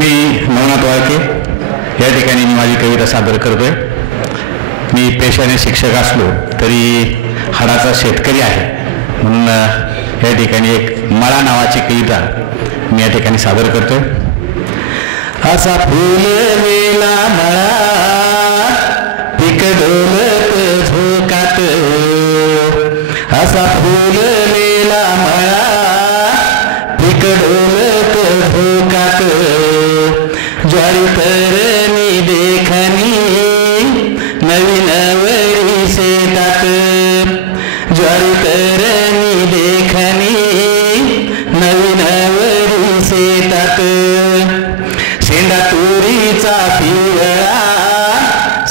मी नवनाथ वाळके या ठिकाणी मी माझी कविता सादर करतोय. मी पेशाने शिक्षक असलो तरी हाडाचा शेतकरी आहे, म्हणून या ठिकाणी एक मळा नावाची कविता मी या ठिकाणी सादर करतोय. असा फुललेला मळा पीक डोलत झोकात, असा फुललेला मळा पीक डोलत झोकात, ज्वारी करणी देखणी नवीन वरी शेतात, ज्वारी करणी देखणी नवीन वरी शेतात, शेंडा तुरीचा पिवळा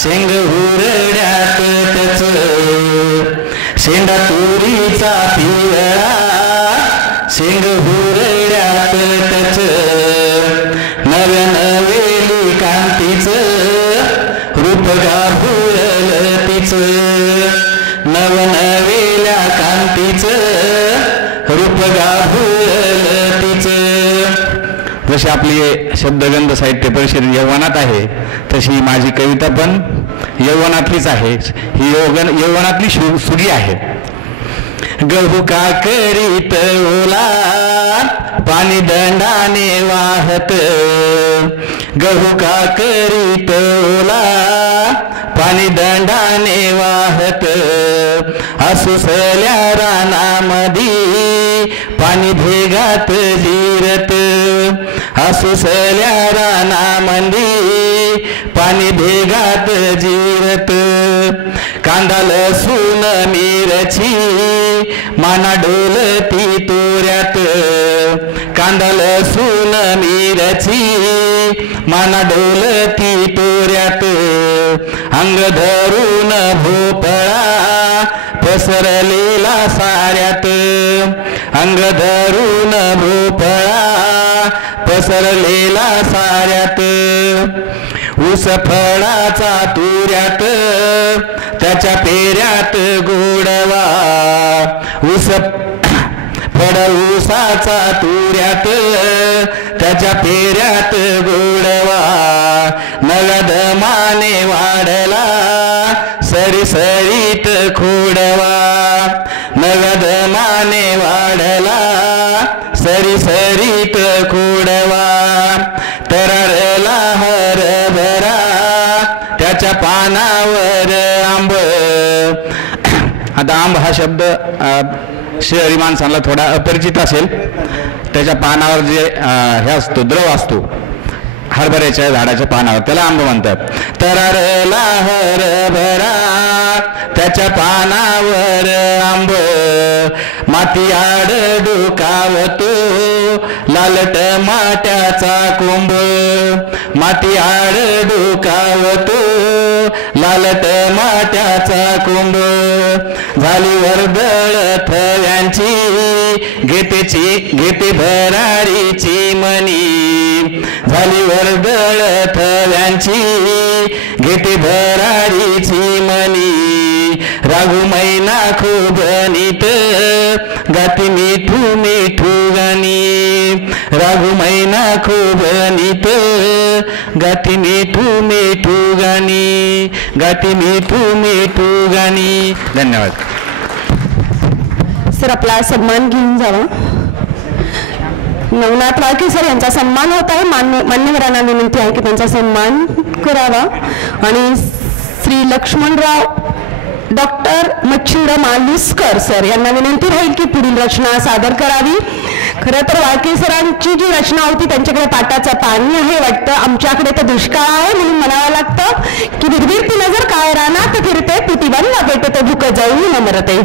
शेंग हुरड्यात त्याच, शेंडा तुरीचा पिवळा शेंग हुरड्यात त्याच, नव्या नवेली कांतीचं रूप गाभुरल तिचं, नवनवेल्या कांतीचं रूप गाभुरल तिचं. जशी आपली शब्दगंध साहित्य परिषद यवनात आहे तशी माझी कविता पण यवनातलीच आहे. ही यवनातली सुगी आहे. गहू का करीत ओला पाणी दंडाने वाहत, गहू का करीत ओला पाणी दंडाने वाहत, आसुसल्या रानामधी पाणी भेगात जिरत, आसुसल्या रानामधी पाणी भेगात जिरत, कांदा लसूण मिरची माना डोलती तोऱ्यात, कांदा लसूण मिरची माना डोलती तोऱ्यात, अंग धरून भोपळा पसरलेला साऱ्यात, अंग धरून भोपळा पसरलेला साऱ्यात, ऊस फळाचा तुऱ्यात त्याच्या पेऱ्यात गोडवा, ऊस फळ ऊसाचा तुऱ्यात त्याच्या पेऱ्यात गोडवा, नगद माने वाढला सरीसरीत खोडवा, नगद माने वाढला सरीसरीत खोडवा, तरळला हरभरा त्याच्या पानावर आंब. आता आंब हा शब्द शहरी माणसांना थोडा अपरिचित असेल. त्याच्या पानावर जे हे असतो द्रव असतो हरभऱ्याच्या झाडाच्या पानावर, त्याला आंब म्हणतात. तरळला हरभरा त्याच्या पानावर आंब, माती आड डोकावतो लालट माट्याचा कोंब, माती आड डोकावतो लालट माट्याचा कोंब, झाली वर्दळ थव्यांची घेते भरारीची मनी, झाली वर्दळ थव्यांची घेते भरारीची मनी, राघू मैना खोबनीत गाती मिठू मिठू गाणी, राघू मैना खोबनीत गाती मिठू मिठू गाणी, गाती मिठू मिठू गाणी. धन्यवाद सर. आपला सन्मान घेऊन जावा. नवनाथ वाळके सर यांचा सन्मान होत आहे. मान्यवरांना विनंती आहे की त्यांचा सन्मान करावा. आणि श्री लक्ष्मणराव डॉक्टर मच्छिंद्र मालुसकर सर यांना विनंती राहील की पुढील रचना सादर करावी. खरं तर वाळके सरांची जी रचना होती त्यांच्याकडे पाटाचं पाणी आहे वाटतं, आमच्याकडे तर दुष्काळ आहे, म्हणून म्हणावं लागतं की विरविरती नजर काय रानात फिरते, पुतीबंद पेटते भूक जाऊ न मरते.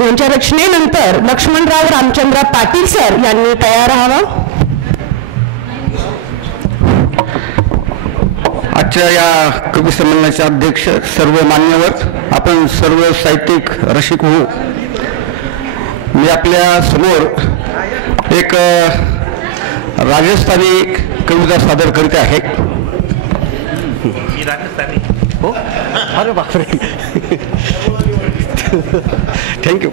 यांच्या रचनेनंतर लक्ष्मणराव रामचंद्र पाटील सर यांनी तयार राहावं. आजच्या या कवी संमेलनाचे अध्यक्ष सर्व मान्यवर, आपण सर्व साहित्यिक रसिक हो. मी आपल्या समोर एक राजस्थानी कविता सादर करीत आहे. राजस्थानी हो, अरे बापरे. थँक्यू.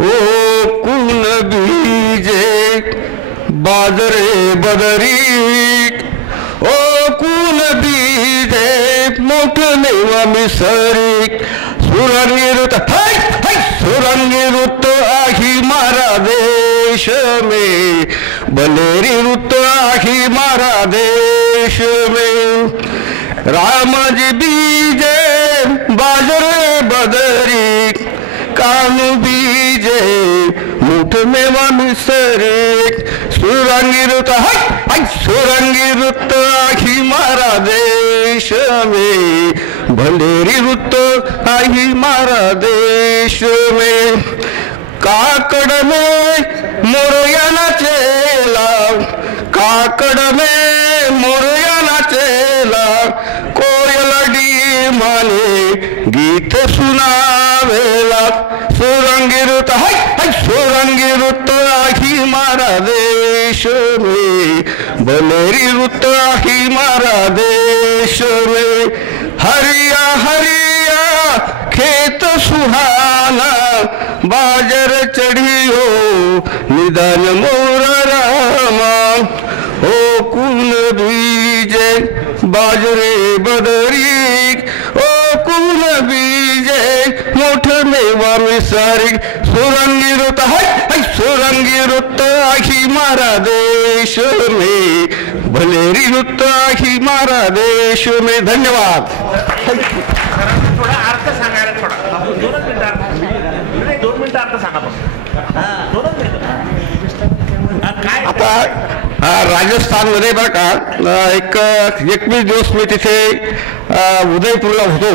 ओ कुन बीजे बाजरे बदरी, ओ कुन बीजे मोठ नेवा मिसरी, सुरंगी ऋत सुरंगी ऋत आही मारा देश में, बलेरी ऋत आही मारा देश में. रामजी बीजे बाजरे बदरी, कानू बीजे मुठ मेवा मिसरी, सुरंगी ऋत सुरंगी ऋत आही मारा देश में, भलेरी ऋत आही मारा देश में. काकड में मोरया नाचेला, काकड में मोरया नाचेला, कोयलडी माने गीत सुनावेला, सुरंगी ऋत सुरंगी ऋत आही मारा देश में, भलेरी ऋत आही मारा देश में. हरिया हरिया खेत सुहाना, बाजर चढ़ियो निदान मोर रामा, ओ कुन बीजे बाजरे बदरी, ओ कुन बीजे मोठ मेवा मिसरी, सुरंगी ऋत सुरंगी ऋत आही मारा देश में, भलेरी ऋत आही मारा देश में. धन्यवाद. थोडा अर्थ सांगायला थोडा 2 मिनिटं अर्थ सांगा. आता राजस्थानमध्ये बरं का एक 21 दिवस मी तिथे उदयपूरला होतो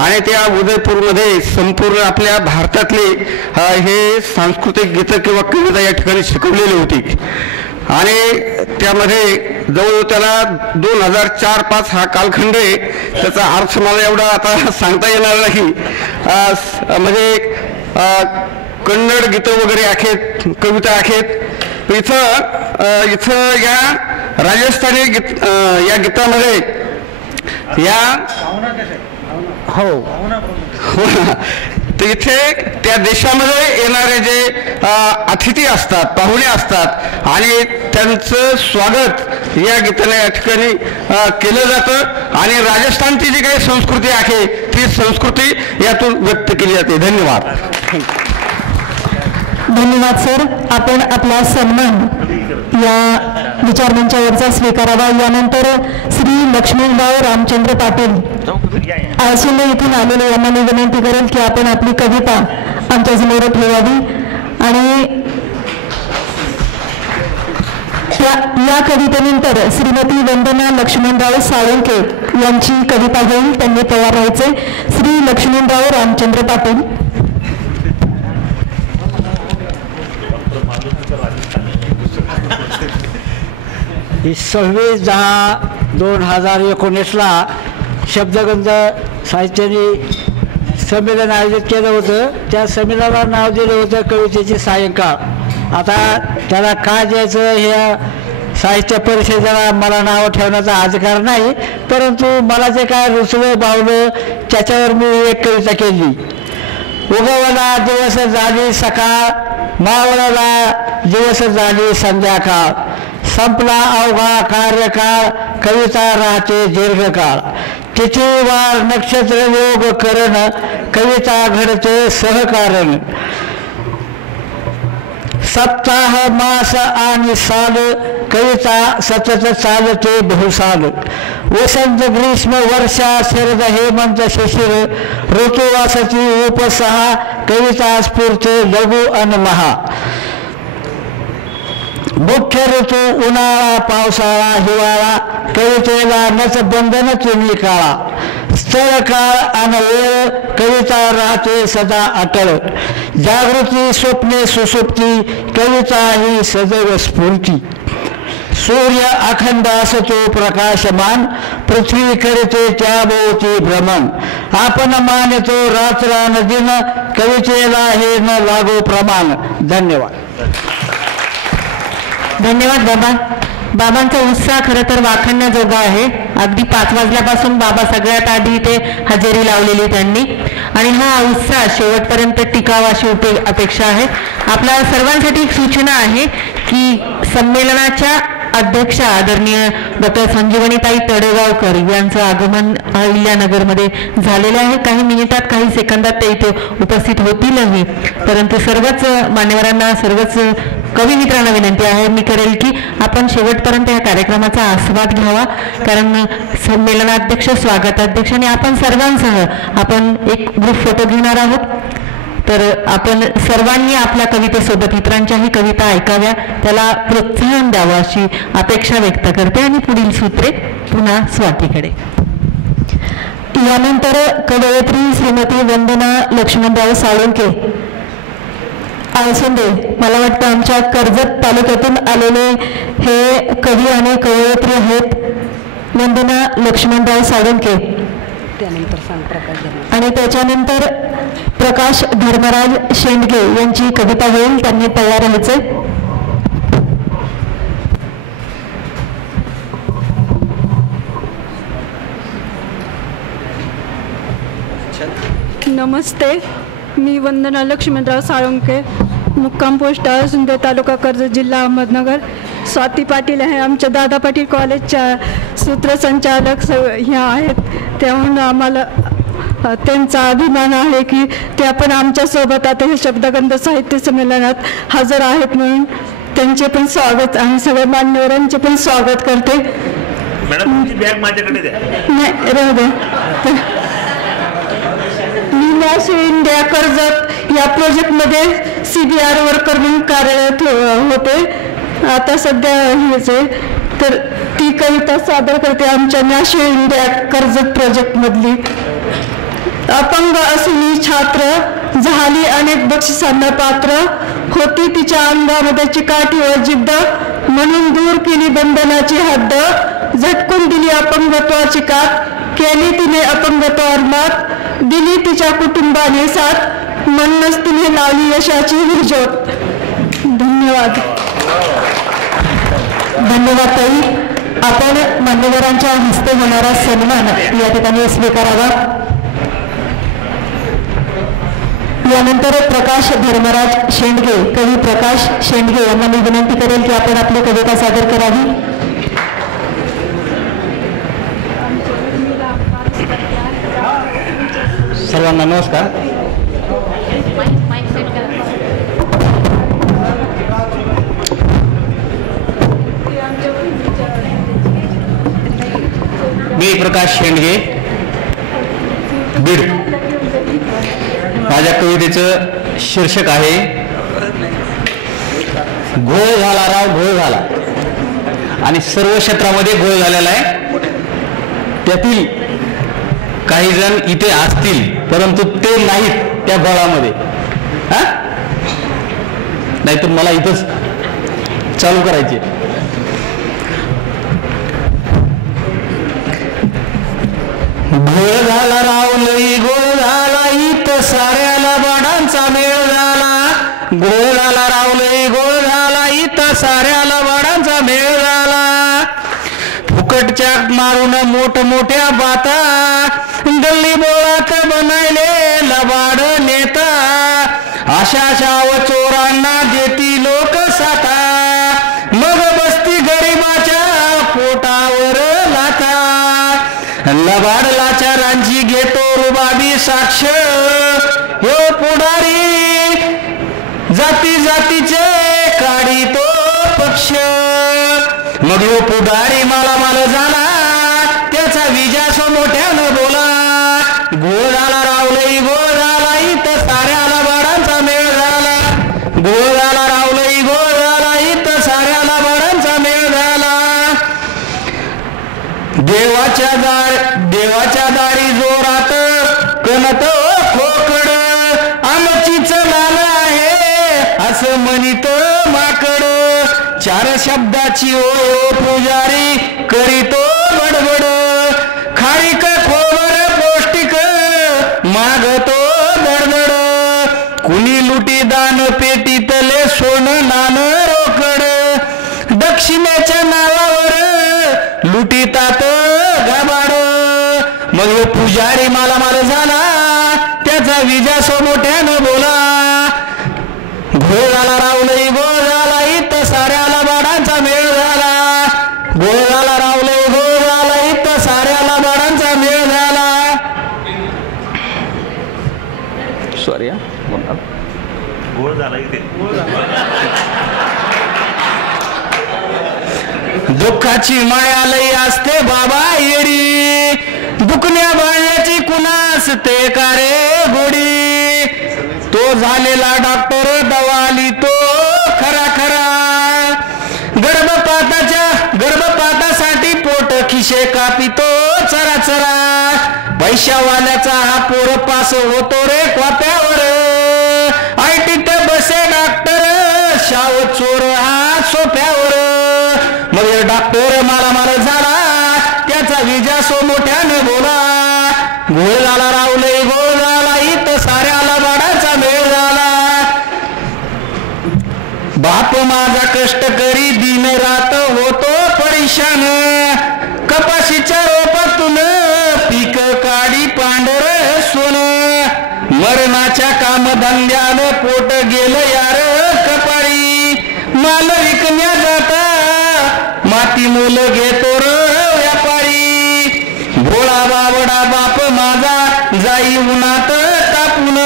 आणि त्या उदयपूरमध्ये संपूर्ण आपल्या भारतातले हे सांस्कृतिक गीतं किंवा कविता या ठिकाणी शिकवलेली होती आणि त्यामध्ये जवळ त्याला 2004-05 हा कालखंड आहे. त्याचा अर्थ मला एवढा आता सांगता येणार नाही. म्हणजे कन्नड गीतं वगैरे आहेत, कविता आहेत. इथं या राजस्थानी गीत या गीतामध्ये या तर इथे त्या देशामध्ये येणारे जे अतिथी असतात, पाहुणे असतात आणि त्यांचं स्वागत या गीताने या ठिकाणी केलं जातं आणि राजस्थानची जी काही संस्कृती आहे ती संस्कृती यातून व्यक्त केली जाते. धन्यवाद. धन्यवाद सर. आपण आपला सन्मान या विचारमंचावरचा स्वीकारावा. यानंतर श्री लक्ष्मणराव रामचंद्र पाटील आळसुंदे इथून आलेले यांना मी विनंती करेल की आपण आपली कविता आमच्यासमोर ठेवावी आणि या कवितेनंतर श्रीमती वंदना लक्ष्मणराव साळुंके यांची कविता घेऊन त्यांनी तयार व्हायचे. श्री लक्ष्मणराव रामचंद्र पाटील. 26/10/2019 शब्दगंध साहित्याने संमेलन आयोजित केलं होतं. त्या संमेलनाला नाव दिलं होतं कवितेची सायंकाळ. आता त्याला का द्यायचं ह्या साहित्य परिषदेला मला नाव ठेवण्याचा अधिकार नाही, परंतु मला जे काय रुचलं भावलं त्याच्यावर मी एक कविता केली. उगवला दिवस झाली सकाळ, मावळला दिवस झाली संध्याकाळ, संपला अवघा कार्यकाळ, कविता राहते दीर्घकाळ. तिथी वार नक्षत्र योग करण, कविता घडते सहकारण. सप्ताह मास आणि साल, कविता सतत चालते बहुसाल. वसंत ग्रीष्म वर्षा शरद हेमंत शिशिर, ऋतुवासती उपसहा, कविता स्फूर्ते लघु अन महा. मुख्य ऋतू उन्हाळा पावसाळा हिवाळा, कवितेला नच बंधन तुम्ही काळा. स्थळ काळ अन वेळ, कविता राहते सदा अटळ. जागृती स्वप्ने सुसुप्ती, कविता ही सदैव स्फूर्ती. सूर्य अखंड असतो प्रकाशमान, पृथ्वी करते त्याभोवती भ्रमण. आपण मानतो रात्र दिन, कवितेला हे न लागो प्रमाण. धन्यवाद. धन्यवाद बाबा. बाबांचा उत्साह खरं तर वाखाणण्याजोगा आहे. अगदी 5 वाजल्यापासून बाबा सगळ्यात आधी इथे हजेरी लावलेली त्यांनी आणि हा उत्साह शेवटपर्यंत टिकावा अशी अपेक्षा आहे. आपल्या सर्वांसाठी एक सूचना आहे की संमेलनाच्या अध्यक्षा आदरणीय डॉक्टर संजीवनीताई तडेगावकर यांचं आगमन अहिल्यानगरमध्ये झालेलं आहे. काही मिनिटात काही सेकंदात ते इथे उपस्थित होतीलही, परंतु सर्वच मान्यवरांना सर्वच कवी मित्रांना विनंती आहे मी करेल की आपण शेवटपर्यंत या कार्यक्रमाचा आस्वाद घ्यावा, कारण संमेलनाध्यक्ष स्वागताध्यक्ष आणि आपण सर्वांसह आपण एक ग्रुप फोटो घेणार आहोत. तर आपण सर्वांनी आपल्या कवितेसोबत इतरांच्याही कविता ऐकाव्या, त्याला प्रोत्साहन द्यावं अशी अपेक्षा व्यक्त करते आणि पुढील सूत्रे पुन्हा स्वातीकडे. यानंतर कवयित्री श्रीमती वंदना लक्ष्मणराव साळुंके आळसुंदे, मला वाटतं आमच्या कर्जत तालुक्यातून आलेले हे कवी आणि कवयित्री आहेत. वंदना लक्ष्मणराव साळुंके आणि त्याच्यानंतर प्रकाश धर्मराज शेंडगे यांची कविता होईल, त्यांनी तयार राहायचे. नमस्ते, मी वंदना लक्ष्मणराव साळुंके, मुक्काम पोस्ट आळसुंदे, तालुका कर्जत, जिल्हा अहमदनगर. स्वाती पाटील हे आमच्या दादा पाटील कॉलेजच्या सूत्रसंचालक ह्या आहेत, त्याहून आम्हाला त्यांचा अभिमान आहे की ते आपण आमच्यासोबत आता हे शब्दगंध साहित्य संमेलनात हजर आहेत, म्हणून त्यांचे पण स्वागत आणि सगळ्या मान्यवरांचे पण स्वागत करते. मॅडम बॅग माझ्याकडे द्या. नाही राहू दे. मी नॅश इंडिया कर्जत या प्रोजेक्टमध्ये CBR वर्कर म्हणून कार्यरत होते, आता सध्या हेच आहे. तर ती कविता सादर करते आमच्या नॅशनल इंडिया कर्जत प्रोजेक्टमधली. अपंग असून छात्र झाली अनेक बक्षिसांना पात्र, होती तिच्या अंगामध्ये चिकाटी व जिद्द, म्हणून दूर केली बंधनाची हद्द, झटकून दिली अपंगत्वाची कात, केली तिने अपंगत्वावर मात, दिली तिच्या कुटुंबाने साथ, म्हणूनच तिने लावली यशाची विरजोत. धन्यवाद. धन्यवाद ताई. आपण मान्यवरांच्या हस्ते होणारा सन्मान या ठिकाणी स्वीकारावा. यानंतर प्रकाश धर्मराज शेंडगे, कवी प्रकाश शेंडगे यांना मी विनंती करेल की आपण आपली कविता सादर करावी. सर्वांना नमस्कार. मी प्रकाश शेंडगे, बीड. माझ्या कवितेचं शीर्षक आहे घोळ झाला राव घोळ झाला. आणि सर्व क्षेत्रामध्ये घोळ झालेला आहे. त्यातील काही जण इथे असतील परंतु ते नाहीत त्या घोळामध्ये. नाहीतर मला इथंच चालू करायचे. घोळ झाला राव लई घोळ झाला, इथं साऱ्याला बाणांचा मेळ झाला. घोळ झाला राव लई घोळ झाला, इथं साऱ्याला बाणांचा मेळ झाला. फुकटच्या मारून मोठमोठ्या बाता, गल्ली बोळात बनायले लबाड नेता. अशा शाव चोरांना देती लोक साथा, मग बसती गरिबाच्या पोटावर लाथा. लबाड लाचारांची घेतो रुबाबी साक्ष, यो पुढारी जाती जातीचे काढी तो पक्ष. मग यो पुढारी मालामाल झाला, त्याचा विजास मोठ्यानं बोला. घोळ झाला रावलई घोळ झाला, इथं साऱ्याला बाळांचा मेळ झाला. घोळ झाला रावलई घोळ झाला, इथं साऱ्याला बाळांचा मेळ झाला. देवाच्या दारी जोरात कणत खोकड, आमचीच लाला आहे असं म्हणित माकड. चार शब्दाची ओ पुजारी करीतो बडबड, खारीक खोबर पौष्टिक मागतो दडदड. कुणी लुटी दान पेटीतले सोनं नान रोकड, दक्षिणेच्या नावा अधिकारी मालामाल झाला त्याचा विजासो मोठ्यानं बोला घोळ झाला रावलई गोळ झाला इथं साऱ्याला बाडांचा मेळ झाला घोळ झाला रावलई गोळ झाला इथं साऱ्याला बाडांचा मेळ झाला सॉरी गोळ झाला इथे दुःखाची माया लई असते बाबा येडी दुखण्या बाळ्याची कुणास ते का रे गोडी तो झालेला डॉक्टर दवाली तो खरा खरा गर्भपातासाठी पोट खिशे कापितो चरा चरा पैशावाल्याचा हा पोर पास होतो रे क्वाप्यावर आयटीत बसे डॉक्टर शाव चोर हा सोप्यावर मग डॉक्टर मालामाल झाला त्याचा विजासो मोठ्यानं बोला गोळ झाला रावले गोळ झाला इथं साऱ्याला बाडाचा मेळ झाला बाप माझा कष्ट करी दिन रात होतो परेशान कपाशीच्या रोपातून पीक काढी पांढर सोन मरणाच्या कामधंद्यानं पोट गेलं यार कपाळी माल विकण्या जाता माती मूल घेतो र व्यापारी भोळा बावडा बाप माझा जाई उन्हात तापून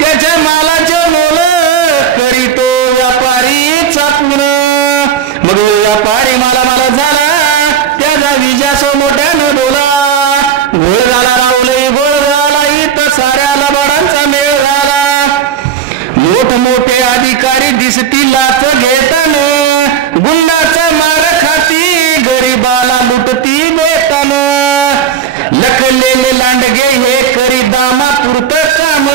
त्याच्या मालाचे मोल करीतो व्यापारी चापून मग व्यापारी माला झाला त्याचा विजासो मोठ्यानं बोला घोळ झाला रावलई गोळ झाला इथं साऱ्याला बाडांचा मेळ झाला मोठमोठे अधिकारी दिसती लाच घेताना गुंडाचा मार खाती गरीबाला लुटती बेताना लखलेले लांडगे हे करी दामा पुरत काम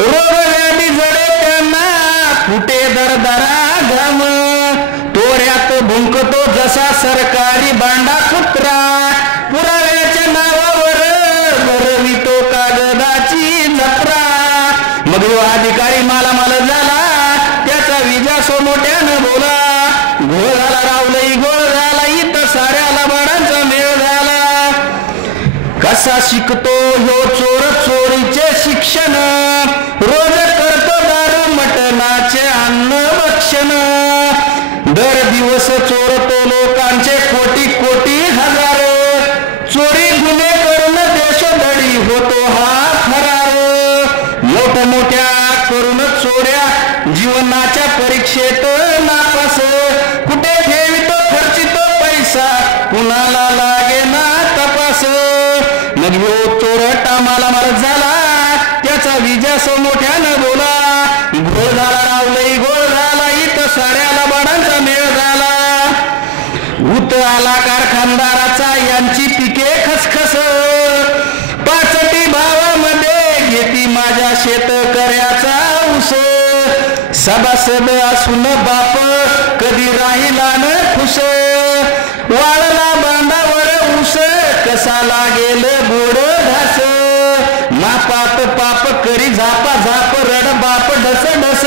रोग व्याधी जडे त्यांना कुठे दरदरा घाम तोऱ्यात भुंकतो जसा सरकारी बांडा कुत्रा पुराव्याच्या नावावर भरवितो कागदाची जत्रा मग अधिकारी मालामाल झाला त्याचा विजासो मोठ्यानं बोला घोळ झाला रावलई गोळ झाला इथं साऱ्याला बाडांचा मेळ झाला कसा शिकतो ह्यो चोर चोरीचे शिक्षण रोज करतो दारू मटणाचे अन्न भक्षण दर दिवस चोरतो लोकांचे कोटी कोटी हजार चोरी गुन्हे करून देशोधडी होतो हा फरार मोठमोठ्या करून चोऱ्या जीवनाच्या परीक्षेत नापास कुठे ठेवितो खर्चितो पैसा कुणाला लागे ना तपास मग ह्यो चोरटा मालामाल झाला त्याचा विजासो मोठ्यानं बोला घोळ झाला रावलई गोळ झाला इथं साऱ्याला बाडांचा मेळ झाला भूत आला कारखानदाराचा यांची पिके खसखस पाचटी भावामध्ये घेती माझ्या शेतकऱ्याचा ऊस सभासद असून बाप कधी राहिला न खुश वाळला बांधावर ऊस कसा लागेल गोड घास मापात पाप करी झापा झाप रड बाप ढस ढस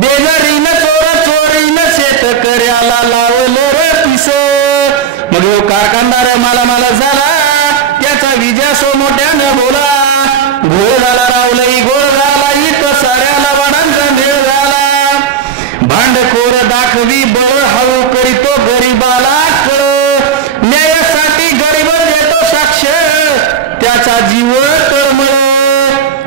बेजारीनं चोर चोरीनं शेतकऱ्याला लावलं र पिस मग कारखानदार मालामाल झाला त्याचा विजासो मोठ्यानं बोला घोळ झाला रावलई गोळ झाला इथं साऱ्याला वाडांचा मेळ झाला भांडखोर दाखवी बळ हळू करीतो गरीबाला कळ न्यायासाठी गरीब देतो साक्ष त्याचा जीव तळमळ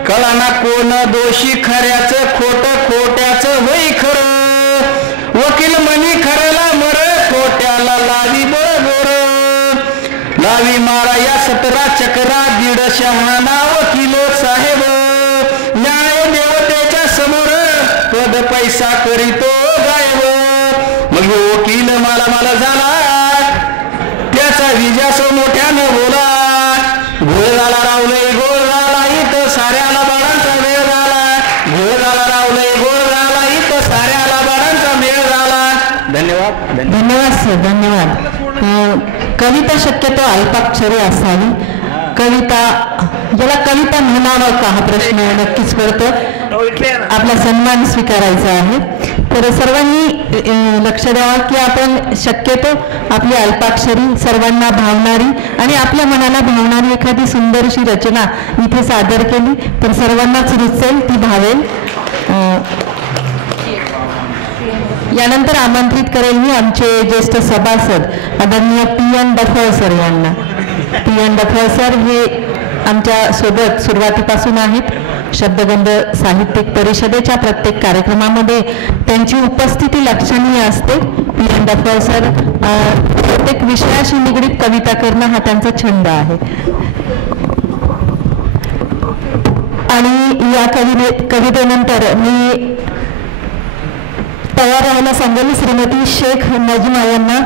कळाना कोण दोषी खऱ्याचं खोट खोट्याचं वै खरं वकील म्हणी खऱ्याला मर खोट्याला लावी बरोबर लावी मारा या 17 चक्रा 150 वकील साहेब न्याय देवतेच्या समोर पद पैसा करीतो गायब मग वकील मालामाल झाला त्याचा विजासो मोठ्यानं बोला घोळ झाला रावलई गोळ झाला इथं साऱ्याला बाळांचा मेळ झाला घोळ झाला रावलई गोळ झाला इथं साऱ्याला बाळांचा मेळ झाला धन्यवाद धन्यवाद सर धन्यवाद कविता शक्यतो अल्पाक्षरी असावी कविता ज्याला कविता म्हणावं का हा प्रश्न नक्कीच पडतो आपला सन्मान स्वीकारायचा आहे. तर सर्वांनी लक्ष द्यावं की आपण शक्यतो आपली अल्पाक्षरी, सर्वांना भावणारी आणि आपल्या मनाला भावणारी एखादी सुंदरशी रचना इथे सादर केली तर सर्वांनाच रुचेल, ती भावेल. यानंतर आमंत्रित करेल मी आमचे ज्येष्ठ सभासद आदरणीय P.N. डफळ सर यांना. P.N. डफळ सर हे आमच्या सोबत सुरुवातीपासून आहेत. शब्दगंध साहित्यिक परिषदेच्या प्रत्येक कार्यक्रमामध्ये त्यांची उपस्थिती लक्षणीय असते. P.N. डफळ सर प्रत्येक विषयाशी निगडीत कविता करणं हा त्यांचा छंद आहे. आणि या कवितेनंतर मी तयार राहायला सांगेल श्रीमती शेख नजमा यांना.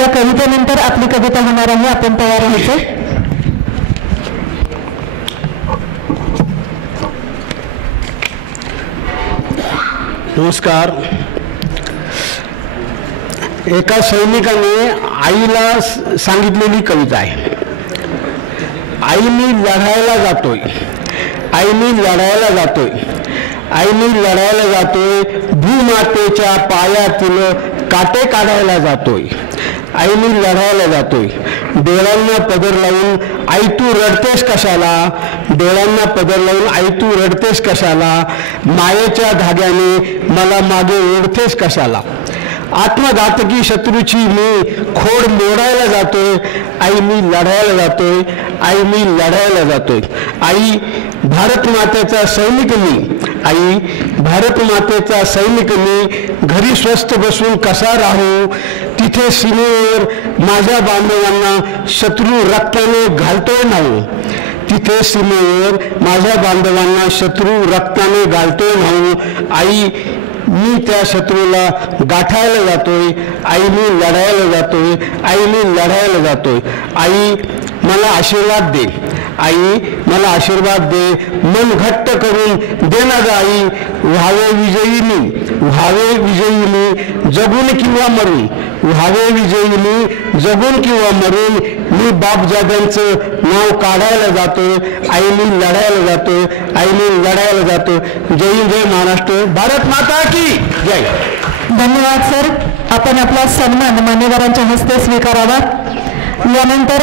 या कवितेनंतर आपली कविता होणार आहे. आपण तयार राहायचं. नमस्कार. एका सैनिकाने आईला सांगितलेली कविता आहे. आई मी लढायला जातोय, आई मी लढायला जातोय, आई मी लढायला जातोय, भूमातेच्या पायातील काटे काढायला जातोय, आई मी लढायला जातोय. डोळ्यांना पदर लावून आई तू रडतेस कशाला, डोळ्यांना पदर लावून आई तू रडतेस कशाला, मायेच्या धाग्याने मला मागे ओढतेस कशाला. आत्मघातकी शत्रूची मी खोड मोडायला जातोय, आई मी लढायला जातोय, आई मी लढायला जातोय. आई भारत मातेचा सैनिक मी, आई भारत मातेचा सैनिक मी, घरी स्वस्थ बसून कसा राहू, तिथे सीमेवर माझ्या बांधवांना शत्रू रक्ताने घालतोय नाऊ, तिथे सीमेवर माझ्या बांधवांना शत्रू रक्ताने घालतोय नाऊ. आई मी त्या शत्रूला गाठायला जातोय, आई मी लढायला जातोय, आई मी लढायला जातोय. आई मला आशीर्वाद दे, आई मला आशीर्वाद दे, मन घट्ट करून दे ना ग आई. व्हावे विजयी मी, व्हावे विजयी मी, जगून किंवा मरून, व्हावे विजयी मी, जगून किंवा मरून, मी बापजाद्यांचं नाव काढायला जातोय, आई मी लढायला जातोय, आई मी लढायला जातोय. जय हिंद, जय महाराष्ट्र, भारत माता की जय. धन्यवाद सर. आपण आपला सन्मान मान्यवरांच्या हस्ते स्वीकारावा. यानंतर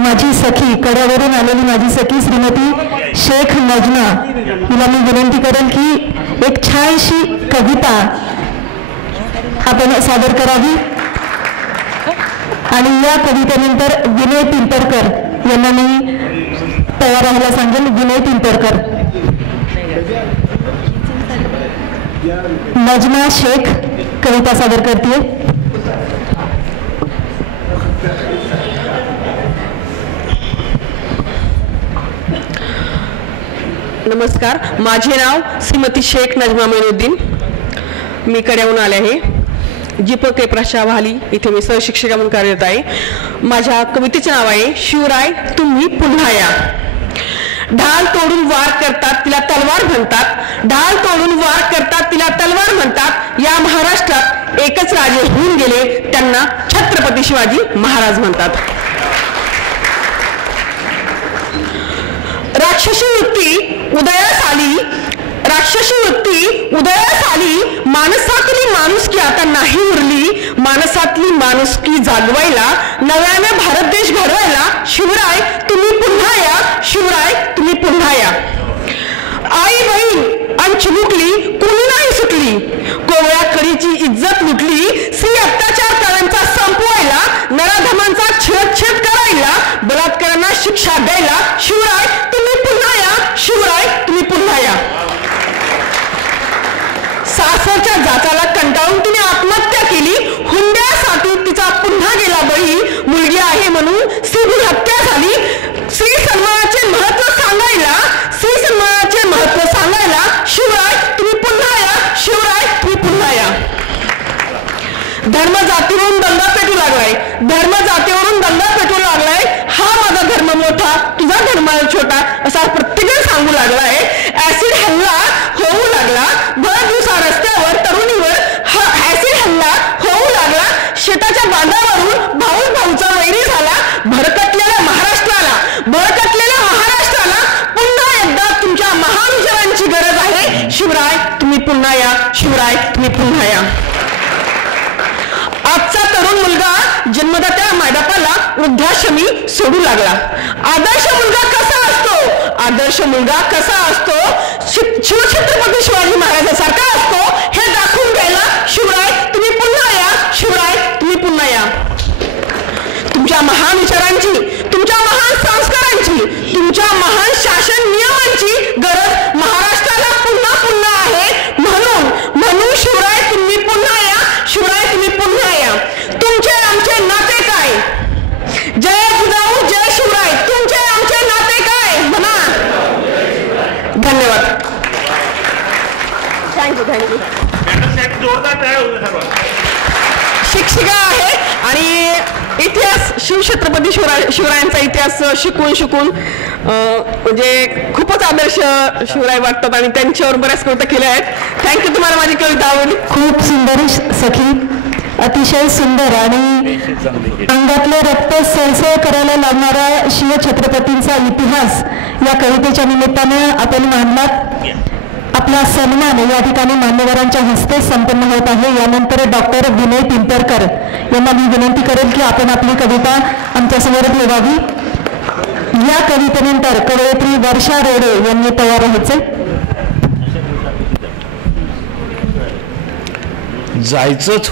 माझी सखी, कड्यावरून आलेली माझी सखी श्रीमती शेख नजमा हिला मी विनंती करेन की एक छानशी कविता आपण सादर करावी. आणि या कवितेनंतर विनय पिंपरकर यांना मी तयार राहायला सांगेल. विनय पिंपरकर. नजमा शेख कविता सादर करते. नमस्कार. माझे नाव श्रीमती शेख नजमा मोइनुद्दीन. मी कड्याहून आले आहे. जीपके प्रशावाली इथे मी सहशिक्षिका म्हणून कार्यरत आहे. माझ्या कवितेचे नाव आहे शिवराय तुम्ही पुन्हा या. ढाल तोडून वार करतात तिला तलवार म्हणतात, ढाल तोडून वार करतात तिला तलवार म्हणतात. या महाराष्ट्रात एकच राजे होऊन गेले, त्यांना छत्रपती शिवाजी महाराज म्हणतात. राक्षसी वृत्ती उदयास आली, राक्षसी वृत्ती उदयास आली, माणसातली माणुसकी आता नाही उरली, माणसातली माणुसकी जागवायला, नव्याने भारत देश घडवायला शिवराय तुम्ही पुन्हा या, शिवराय तुम्ही पुन्हा या. आई बहीण आणि चिमुकली कोणी नाही सुटली, कोवळ्या कडीची इज्जत लुटली, स्त्री अत्याचार करांचा संपवायला, नराधमांचा छेद करायला, बलात्कारांना शिक्षा द्यायला शिवराय तुम्ही पुन्हा या, शिवराय तुम्ही पुन्हा या. सासरच्या जाचाला कंटाळून तिने आत्महत्या केली, हुंड्यासाठी तिचा पुन्हा गेला बळी, मुलगी आहे म्हणून स्त्री हत्या झाली. स्त्री सन्मानाचे महत्व सांगायला, स्त्री सन्मानाचे महत्व सांगायला शिवराय तुम्ही पुन्हा या, शिवराय तुम्ही पुन्हा या. धर्म जातीवरून दंगा पेटू लागलाय, धर्म जातीवरून दंगा पेटू लागलाय, हा माझा धर्म मोठा तुझा धर्म छोटा असा प्रत्येक सांगू लागलाय. ऍसिड हल्ला होऊ लागला, भर दिवसा रस्त्यावर तरुणीवर ऍसिड हल्ला होऊ लागला. शेताच्या बांधावरून भाऊचा वैरी झाला. भरकटलेल्या महाराष्ट्राला, भरकटलेल्या महाराष्ट्राला पुन्हा एकदा तुमच्या महान विचारांची गरज आहे. पुन्हा या. शिवराय तुम्ही पुन्हा या. आजचा तरुण मुलगा जन्मदात्या मायबापाला वृद्धाश्रमी सोडू लागला. आदर्श मुलगा कसा असतो? आदर्श मुलगा कसा असतो? शिवछत्रपती शिवाजी महाराजांसारखा असतो हे दाखवून द्यायला शिवराय तुम्ही पुन्हा या. शिवराय तुम्ही पुन्हा या. तुमच्या महान विचारांची, तुमच्या महान संस्कारांची, तुमच्या महान शासन नियमांची गरज महाराष्ट्राला पुन्हा पुन्हा आहे. म्हणून शिवराय तुम्ही पुन्हा या. शिवराय तुम्ही पुन्हा या. तुमचे आमचे नाते काय? जय जिजाऊ जय शिवराय. तुमचे आमचे नाते काय म्हणा. धन्यवाद. थँक्यू. जोरदार टाळ्या होऊ द्या सर्वांना. शिक्षिका आहे आणि इतिहास शिवछत्रपती शिवरायांचा इतिहास शिकून म्हणजे खूपच आदर्श शिवराय वाटतात आणि त्यांच्यावर बऱ्याच कविता केल्या आहेत. थँक्यू. तुम्हाला माझी कविता आवडली. खूप सुंदर सखी, अतिशय सुंदर आणि अंगातले रक्त सळसळ करायला लागणारा शिवछत्रपतींचा इतिहास या कवितेच्या निमित्ताने आपण मांडलात. आपला सन्मान या ठिकाणी मान्यवरांच्या हस्ते संपन्न होत आहे. यानंतर डॉक्टर विनय पिंपरकर यांना मी विनंती करेन की आपण आपली कविता आमच्यासमोर ठेवावी. या कवितेनंतर कवयित्री वर्षा रोडे यांनी तयार व्हायचे. जायचंच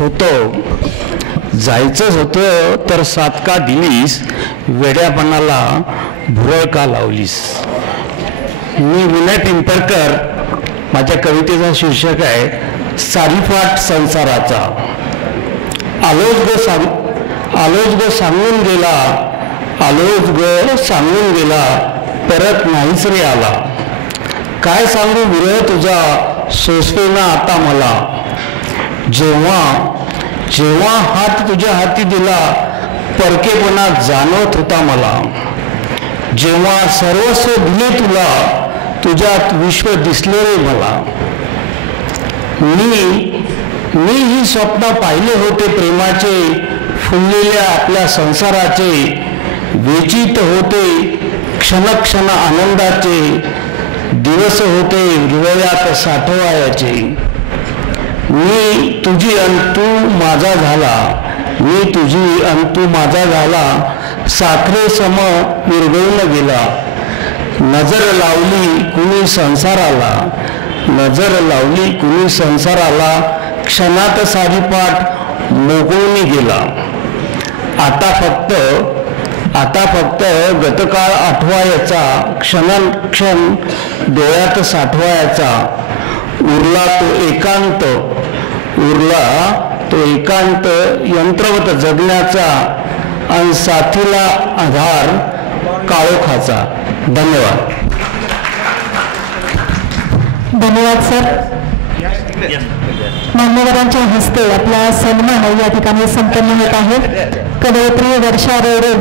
होतं तर साथ का दिलीस, वेड्यापणाला भुरळ का लावलीस. मी विनय पिंपरकर. माझ्या कवितेचा शीर्षक आहे सारीफाट संसाराचा. आलोच ग सांगून गेला परत नाहीच रे आला. काय सांगू विरह तुझा सोसवेना आता मला. जेव्हा हात तुझ्या हाती दिला परकेपणा जाणवत होता मला. जेव्हा सर्वस्व दिले तुला तुझ्यात विश्व दिसले रे मला. मी ही स्वप्न पाहिले होते प्रेमाचे, फुललेल्या आपल्या संसाराचे. वेचित होते क्षण आनंदाचे, दिवस होते हृदयात साठवायचे. मी तुझी अंतू माझा झाला, साखरे सम विरघळून गेला. नजर लावली कुणी संसाराला, क्षणात सारीपाट मोकळून गेला. आता फक्त गतकाळ आठवायचा, क्षण डोळ्यात साठवायचा. उरला तो एकांत यंत्रवत जगण्याचा, आणि साथीला आधार काळोखाचा. धन्यवाद. धन्यवाद सर. मान्यवरांच्या हस्ते आपला सन्मान या ठिकाणी संपन्न होत आहे. कवयित्री वर्षा रोडे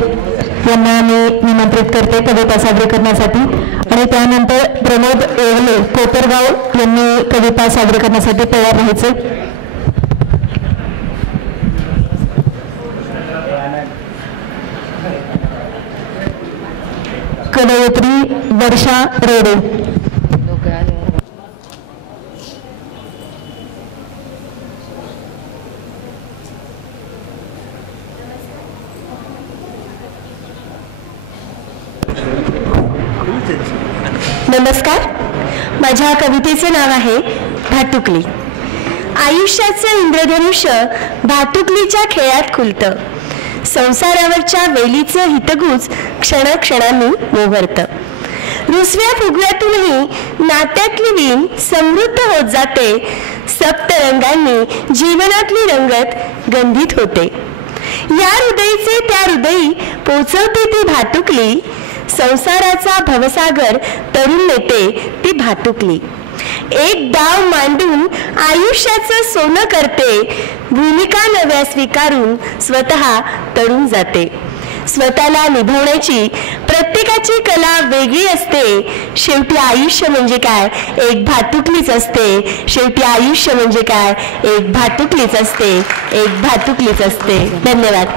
यांना मी निमंत्रित करते कविता सादर करण्यासाठी आणि त्यानंतर प्रमोद येवले कोपरगाव यांनी कविता सादर करण्यासाठी तयार राहायचे. कवयित्री वर्षा रोडे. नमस्कार. माझ्या कवितेचे नाव आहे भातुकली. आयुष्याचं इंद्रधनुष्य भातुकलीच्या खेळात खुलतं. संसारावरच्या वेलीचं हितगुज क्षणाक्षणांनी मोहरतं. रुसव्या फुगव्यातूनही नात्यातली वीण समृद्ध होत जाते. सप्तरंगांनी जीवनातली रंगत गंधित होते. या हृदयीचे त्या हृदयी पोचवते ती भातुकली. संसाराचा भवसागर तरुण नेते ती भातुकली. एक डाव मांडून आयुष्याचं सोनं करते. भूमिका नव्या स्वीकारून स्वतः तरुण जाते. स्वतःला निभवण्याची प्रत्येकाची कला वेगळी असते. शेवटी आयुष्य म्हणजे काय, एक भातुकलीच असते. शेवटी आयुष्य म्हणजे काय, एक भातुकलीच असते. एक भातुकलीच असते. धन्यवाद.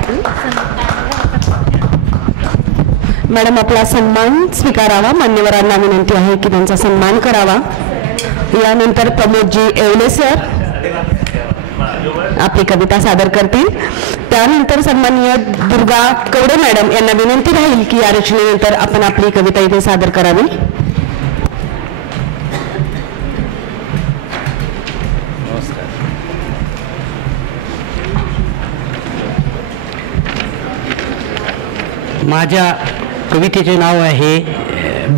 मॅडम आपला सन्मान स्वीकारावा. मान्यवरांना विनंती आहे की त्यांचा सन्मान करावा. यानंतर प्रमोदजी येवले सर आपली कविता सादर करतील. त्यानंतर सन्माननीय दुर्गा कवडे मॅडम यांना विनंती राहील की या रचनेनंतर आपण आपली कविता इथे सादर करावी. माझ्या कवितेचे नाव आहे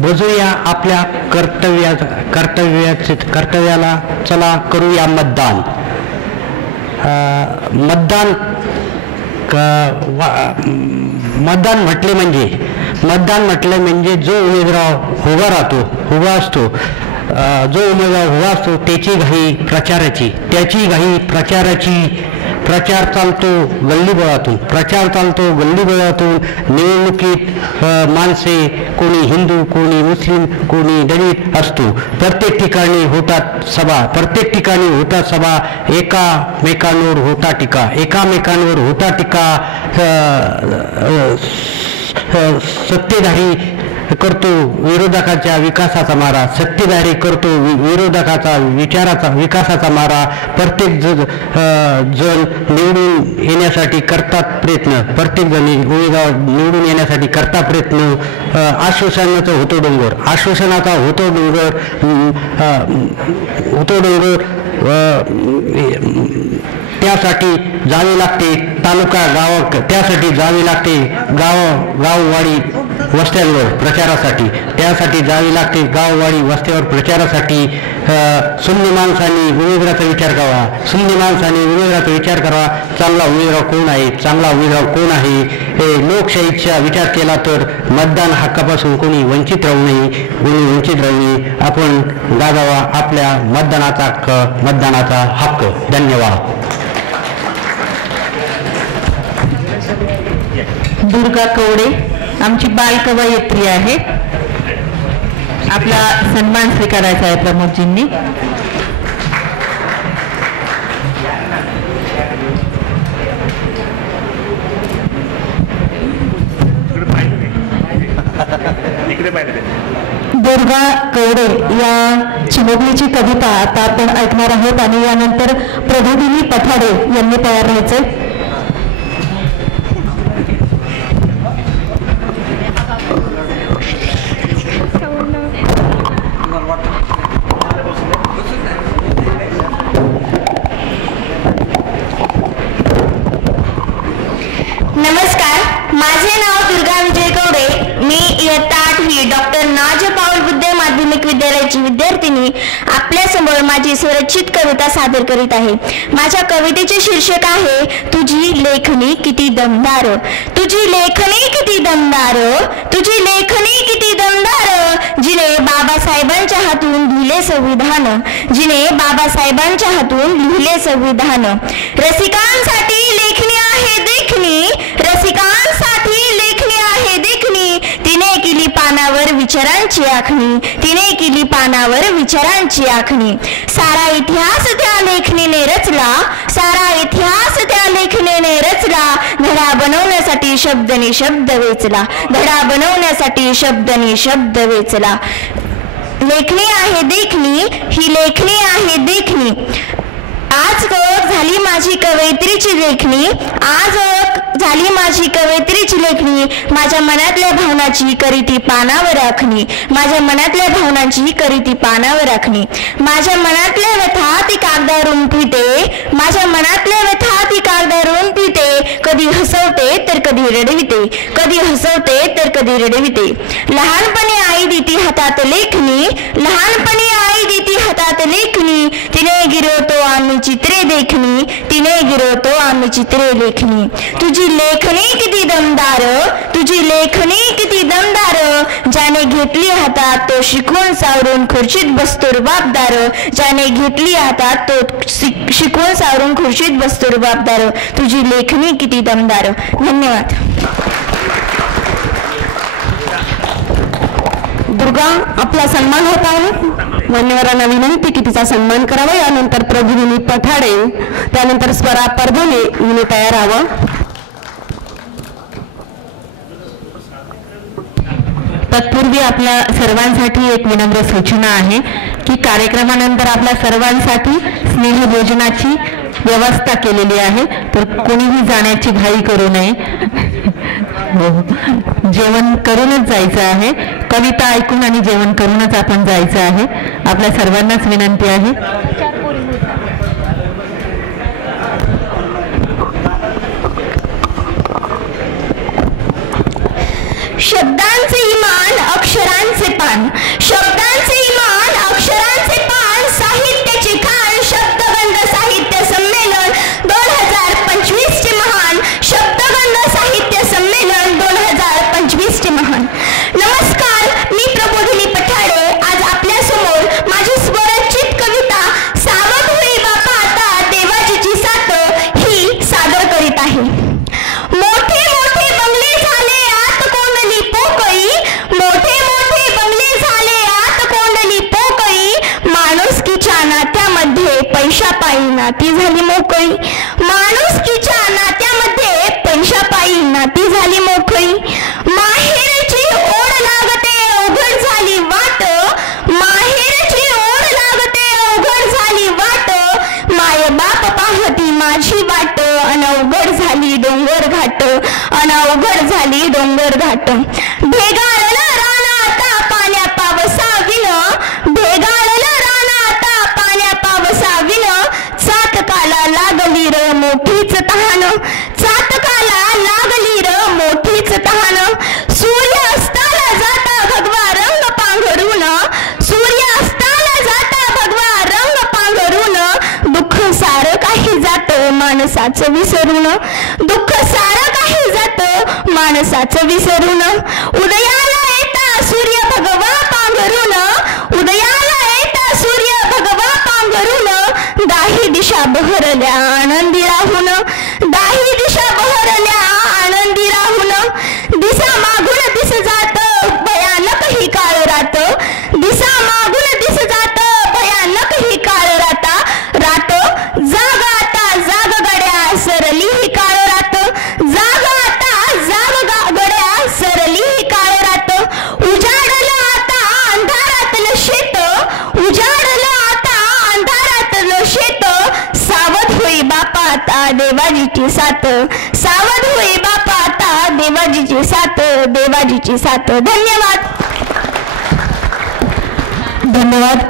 बजूया आपल्या कर्तव्याला चला करूया मतदान. मतदान म्हटले म्हणजे जो उमेदवार उभा असतो जो उमेदवार उभा असतो त्याची घाई प्रचाराची प्रचार चालतो गल्लीबोळातून निवडणुकीत माणसे कोणी हिंदू कोणी मुस्लिम कोणी दलित असतो. प्रत्येक ठिकाणी होतात सभा एकामेकांवर होता टीका सत्तेधारी करतो विरोधकाच्या विकासाचा मारा विकासाचा मारा. प्रत्येक जण निवडून येण्यासाठी करतात प्रयत्न आश्वासनाचा होतो डोंगर त्यासाठी जावे लागते गाववाडी वस्त्यांवर प्रचारासाठी शून्य माणसांनी उमेदवाराचा विचार करावा चांगला उमेदवार कोण आहे. लोकशाहीचा विचार केला तर मतदान हक्कापासून कोणी वंचित राहू नये. आपण गाजावा आपल्या मतदानाचा हक्क. धन्यवाद. दुर्गा कवडे आमची बालकवयित्री आहे. आपला सन्मान स्वीकारायचा आहे प्रमोदजींनी. दुर्गा कवडे या चिमुकलीची कविता आता आपण ऐकणार आहोत आणि यानंतर प्रभुदिनी पठाडे यांनी तयार राहायचे. नमस्कार, माझे नाव दुर्गा विजय कवडे. मी इयत्ता 8वी डॉक्टर नाज पाऊल बुद्धे माध्यमिक विद्यालयाची विद्यार्थिनी आपल्यासमोर माझी स्वरचित कविता सादर करीत आहे. माझ्या कवितेचे शीर्षक आहे तुझी लेखणी किती दमदार. जिने बाबासाहेबांच्या हातून लिहिले संविधान. रसिकांसाठी लेखणी आहे देखणी. तिने केली पानावर विचारांची आखणी. सारा इतिहास त्या लेखणीने रचला. धडा बनवण्यासाठी शब्द वेचला. लेखणी आहे देखणी. आज ओळख झाली माझी कवयित्रीची लेखणी. माझ्या मनातल्या भावनाची करीती पानावर आखणी. माझ्या मनातल्या व्यथा ती कागदावरून पिते. कधी हसवते तर कधी रडविते. लहानपणी आई देती हातात लेखणी. तिने गिरवतो आम्ही चित्रे लेखणी. तुझी लेखणी किती दमदार. ज्याने घेतली हातात तो शिकवून सावरून खुर्चीत बसतो रुबाबदार. तुझी लेखणी किती दमदार. धन्यवाद. दुर्गा आपला सन्मान होत आहे. मान्यवरांना विनंती की तिचा सन्मान करावा. यानंतर प्रभुदिनी पठाडे त्यानंतर स्वरा परभणे हिने तयार राहावं. तत्पूर्वी आपल्या सर्वांसाठी एक विनम्र सूचना आहे की कार्यक्रमानंतर आपल्या सर्वांसाठी स्नेहभोजनाची व्यवस्था केलेली आहे, तर कोणीही जाण्याची घाई करू नये. जेवण करूनच जायचं आहे. कविता ऐकून आणि जेवण करूनच आपण जायचं आहे. आपल्या सर्वांनाच विनंती आहे. शब्दांचे इमान अक्षरांचे पान, शब्दांचे इमान अक्षरांचे पान, साहित्याची खाण शब्दगंध साहित्य संमेलन 2025 चे महान, शब्दगंध साहित्य संमेलन 2025 चे महान. नमस्कार, मी प्रबोधिनी पठाडे आज आपल्या समोर माझी स्वरचित कविता सावध होई बापा आता देवाजीची साथ ही सादर करीत आहे. मोठे मोठे बंगले झाले आत कोंडली पोकळी, मोठे मोठे बंगले झाले आत कोंडली पोकळी, माणुसकीच्या नात्यामध्ये पैशापायी नाती झाली मोकळी, माणुसकीच्या नात्यामध्ये पैशापायी नाती झाली मोकळी. माहेरची ओढ लागते अवघड झाली वाट, माहेरची ओढ लागते अवघड झाली वाट, माय बाप पाहती माझी वाट, अनवघड झाली डोंगर घाट, अनवघड झाली डोंगर घाट. भेगाळलं रान आता पाण्या पावसाविन, भेगाळलं रान आता पाण्या पावसाविन, चातकाला लागली र मोठीच तहान, चातकाला लागली र मोठीच तहान. सूर्य अस्ताला जाता भगवा रंग पांघरून, सूर्य अस्ताला जाता भगवा रंग पांघरून, दुःख सारं काही जातं माणसाचं विसरून, दुःख सारं काही जातं माणसाचं विसरून. उदयाला येता सूर्य भगवा पांघरून, उदयाला येता सूर्य भगवा पांघरून, दाही दिशा बहरल्या आनंदी राहून, दाही दिशा बहरल्या आनंदी राहून. दिसा मागून दिस जात भयानक ही काळ रात, दिसा मागून दिस जात भयानक ही काळ राता, रात जाग आता जाग गड्या सरली ही काळ रात, जाग आता जाग गड्या सरली ही काळ रात. उजाडलं आता अंधारातलं शेत, उजाडलं आता अंधारातलं शेत, सावध होई बापा आता देवाजीची साथ, सावध होई बापा आता देवाजीची साथ, देवाजीची साथ. धन्यवाद. धन्यवाद.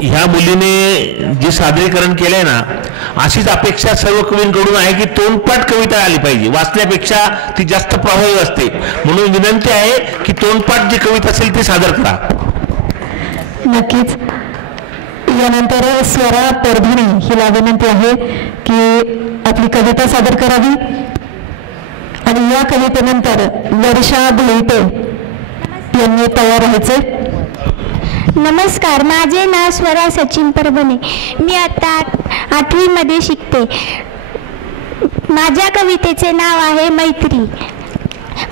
ह्या मुलीने जे सादरीकरण केलंय ना, अशीच अपेक्षा सर्व कवींकडून आहे की तोंडपाठ कविता आली पाहिजे. वाचण्यापेक्षा ती जास्त प्रभावी असते. म्हणून विनंती आहे की तोंडपाठ जी कविता असेल ती सादर करा. नक्कीच. यानंतर स्वरा परभणी हिला विनंती आहे की आपली कविता सादर करावी आणि या कवितेनंतर वर्षा भोईटे यांनी तयार व्हायचे. नमस्कार, माझे नाव स्वरा सचिन परभणे. मी आता 8वी मध्ये शिकते. माझ्या कवितेचे नाव आहे मैत्री.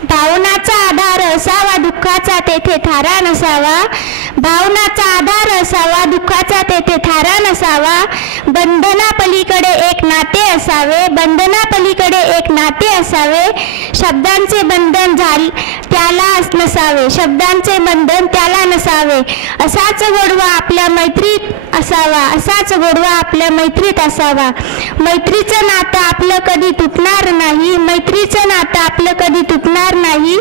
भावनाचा आधार असावा दुःखाचा तेथे थारा नसावा, भावनाचा आधार असावा दुःखाचा तेथे थारा नसावा, बंधना पलीकडे एक नाते असावे, बंधना पलीकडे एक नाते असावे, शब्दांचे बंधन त्याला नसावे, शब्दांचे बंधन त्याला नसावे, असाच गोडवा आपल्या मैत्रीत असावा, असाच गोडवा आपल्या मैत्रीत असावा. मैत्रीचं नातं आपलं कधी तुटणार नाही, मैत्रीचं नातं आपलं कधी तुटणार नाही,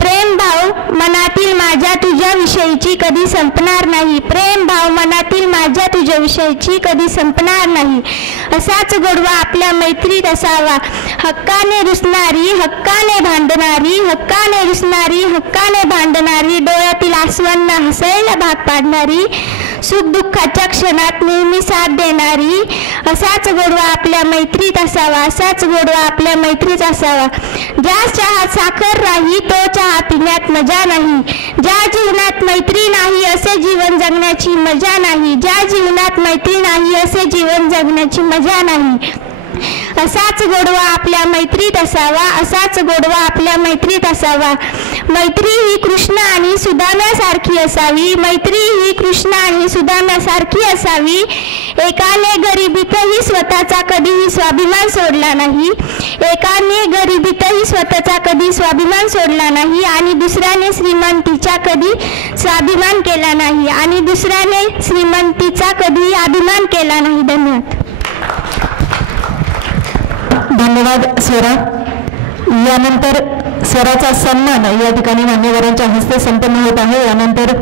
प्रेम भाव मनातील माझ्या तुझ्या विषयीची कधी संपणार नाही, प्रेम भाव मनातील माझ्या तुझ्या विषयीची कधी संपणार नाही, असाच गोडवा आपल्या मैत्रीत असावा. हक्काने रुसणारी हक्काने भांडणारी, हक्काने रुसणारी हक्काने भांडणारी, डोळ्यातील आसवांना हसायला भाग पाडणारी, सुख दुःखाच्या क्षणात नेहमी साथ देणारी, असाच गोडवा आपल्या मैत्रीत असावा, असाच गोडवा आपल्या मैत्रीत असावा. ज्या चहात साखर नाही तो चहा पिण्यात मजा नाही, ज्या जीवनात मैत्री नाही असे जीवन जगण्याची मजा नाही, ज्या जीवनात मैत्री नाही असे जीवन जगण्याची मजा नाही, असाच गोडवा आपल्या मैत्रीत असावा, असाच गोडवा आपल्या मैत्रीत असावा. मैत्री ही कृष्ण आणि सुदाम्यासारखी असावी, मैत्री ही कृष्ण आणि सुदाम्यासारखी असावी. एकाने गरिबीतही स्वतःचा कधीही स्वाभिमान सोडला नाही, एकाने गरिबीतही स्वतःचा कधी स्वाभिमान सोडला नाही आणि दुसऱ्याने श्रीमंतीचा कधी स्वाभिमान केला नाही आणि दुसऱ्याने श्रीमंतीचा कधी अभिमान केला नाही. धन्यवाद. धन्यवाद स्वरा. यानंतर स्वराचा सन्मान या ठिकाणी मान्यवरांच्या हस्ते संपन्न होत आहे. यानंतर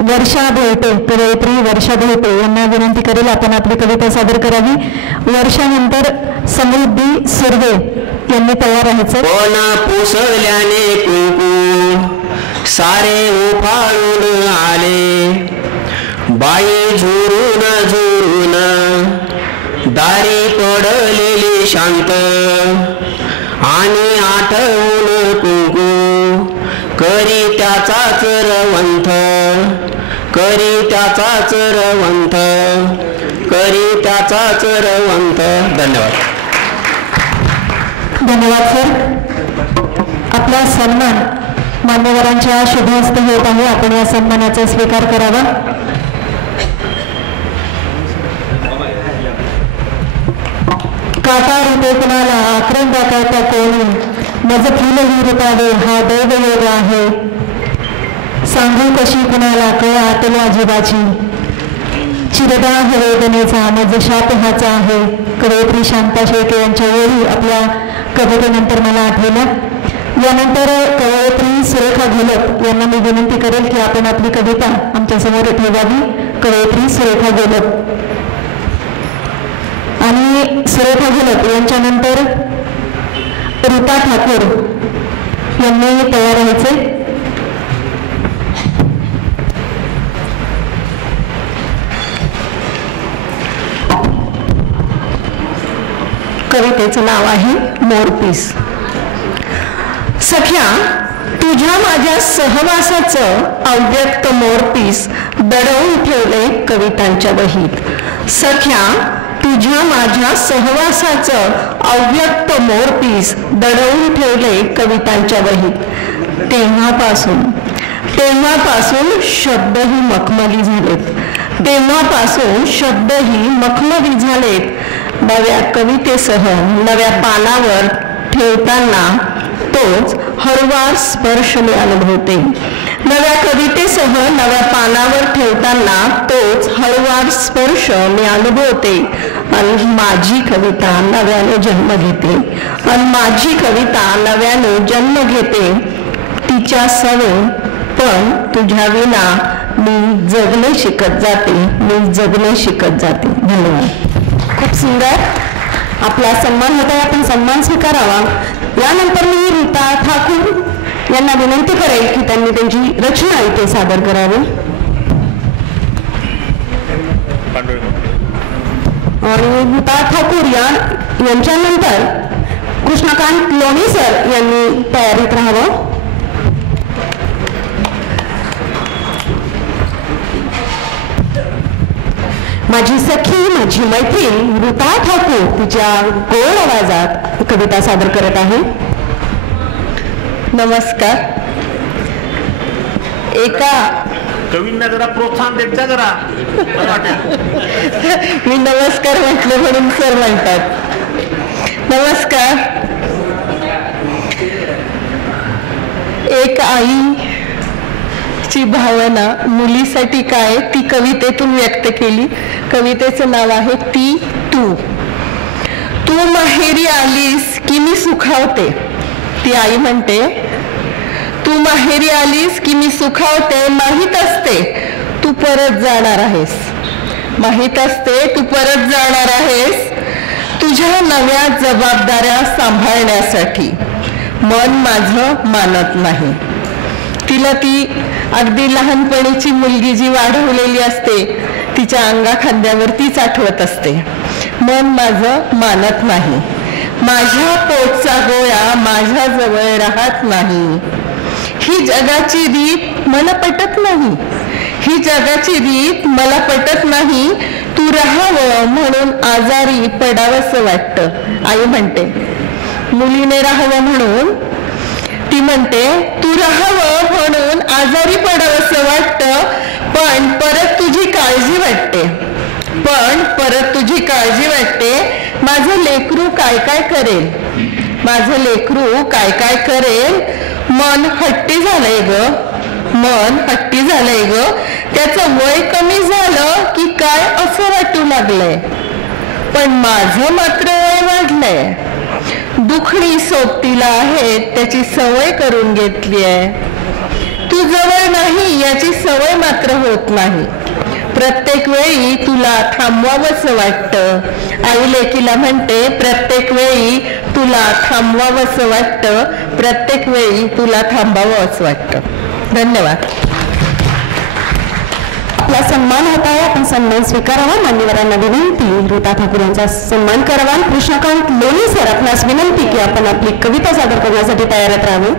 वर्षा भोयटे, कवयित्री वर्षा भोयटे यांना विनंती करेल आपण आपली कविता सादर करावी. वर्षानंतर समृद्धी सुर्वे यांनी तयार राहायचं. कोणा पुसल्याने कुंकू सारे उफाळून आले, बाई झुरून झुरून दारी पडलेली शांत, आणि आठवून कुंकू करी त्याचाच रवंथ, करी त्याचाच रवंथ, करी त्याचाच रवंथ. धन्यवाद. धन्यवाद सर. आपला सन्मान मान्यवरांच्या शुभ हस्ते होत आहे. आपण या सन्मानाचा स्वीकार करावा. काटा रुपे कुणाला आक्रंदा काटा कोणी, मज फुलही रुपावे हा दैवयोग आहे. सांगू कशी कुणाला कळ आतल्या जीवाची, चिरदाह वेदनेचा मज शाप हाचा आहे. कवयित्री शांता शेळके यांच्या ओळी आपल्या कवितेनंतर मला आठवलं. यानंतर कवयित्री सुरेखा घोलप यांना मी विनंती करेल की आपण आपली कविता आमच्या समोर ठेवावी. कवयित्री सुरेखा घोलप आणि सुरेखा घोलप यांच्यानंतर रीता ठाकूर यांनी तयार व्हायचे. कवितेचं नाव आहे मोरपीस. सख्या तुझ्या माझ्या सहवासाचं अव्यक्त मोरपीस दडवून ठेवले कवितांच्या वहीत. सख्या तुझ्या माझ्या सहवासाचं अव्यक्त मोरपीस दडवून ठेवले कवितांच्या वहीत. तेव्हापासून शब्दही मखमली झालेत, तेव्हापासून शब्दही मखमली झालेत. नव्या कवितेसह नव्या पानावर ठेवताना तोच हळूवार स्पर्श मी अनुभवते. नव्या कवितेसह नव्या पानावर ठेवताना तोच हळूवार स्पर्श मी अनुभवते. आणि माझी कविता नव्याने जन्म घेते, आणि माझी कविता नव्याने जन्म घेते. तिच्या सवे पण तुझ्या विना मी जगणे शिकत जाते, मी जगणे शिकत जाते. धन्यवाद. खूप सुंदर आपला सन्मान होता. आपण सन्मान स्वीकारावा. यानंतर मी रीता ठाकूर यांना विनंती करेल की त्यांनी त्यांची रचना इथे सादर करावी. आणि रीता ठाकूर यांच्यानंतर कृष्णकांत लोणी सर यांनी तयारीत राहावं. माझी सखी माझी मैत्रीण रीता ठाकूर तिच्या गोड आवाजात कविता सादर करत आहे. नमस्कार. एका कवींना जरा प्रोत्साहन देत जा जरा. मी नमस्कार म्हटलं म्हणून सर म्हणतात. नमस्कार. एक आईची भावना मुलीसाठी काय ती कवितेतून व्यक्त केली. कवितेचं नाव आहे ती तू. तू माहेरी आलीस की मी सुखावते. ती आई म्हणते तू माहेरी आलीस की मी सुखावते. माहीत असते तू परत जाणार आहेस, माहीत असते तू परत जाणार आहेस. तुझ्या नव्या जबाबदाऱ्या सांभाळण्यासाठी मन माझं मानत नाही. तिला ती अगदी लहानपणीची मुलगी जी वाढवलेली असते तिच्या अंगाखांद्यावरतीच आठवत असते. मन माझं मानत नाही. माझ्या पोटचा गोळा माझ्याजवळ राहत नाही. ही जगाची रीत मला पटत नाही, ही जगाची रीत मला पटत नाही. तू राहावं म्हणून आजारी पडावंसं वाटतं. आई म्हणते मुलीने राहावं म्हणून, ती म्हणते तू राहावं म्हणून आजारी पडावंसं वाटतं, पण परत तुझी काळजी वाटते. माझं लेकरू काय काय करेल, मन हट्टी झालंय ग, त्याचं वय कमी झालं की काय असं वाटू लागलंय, पण माझं मात्र वय वाढलंय. दुखणी सोबतीला आहे त्याची सवय करून घेतली आहे. तू जवळ नाही याची सवय मात्र होत नाही. प्रत्येक वेळी तुला थांबवावंसं वाटतं. आई लेकीला म्हणते प्रत्येक वेळी तुला थांबवावंसं वाटतं. धन्यवाद. आपला सन्मान होत आहे, आपण सन्मान स्वीकारावा. मान्यवरांना विनंती रीता ठाकूर यांचा सन्मान करावा. कृष्णकांत लोणी सर आपणास विनंती की आपण आपली कविता सादर करण्यासाठी तयारीत राहावे.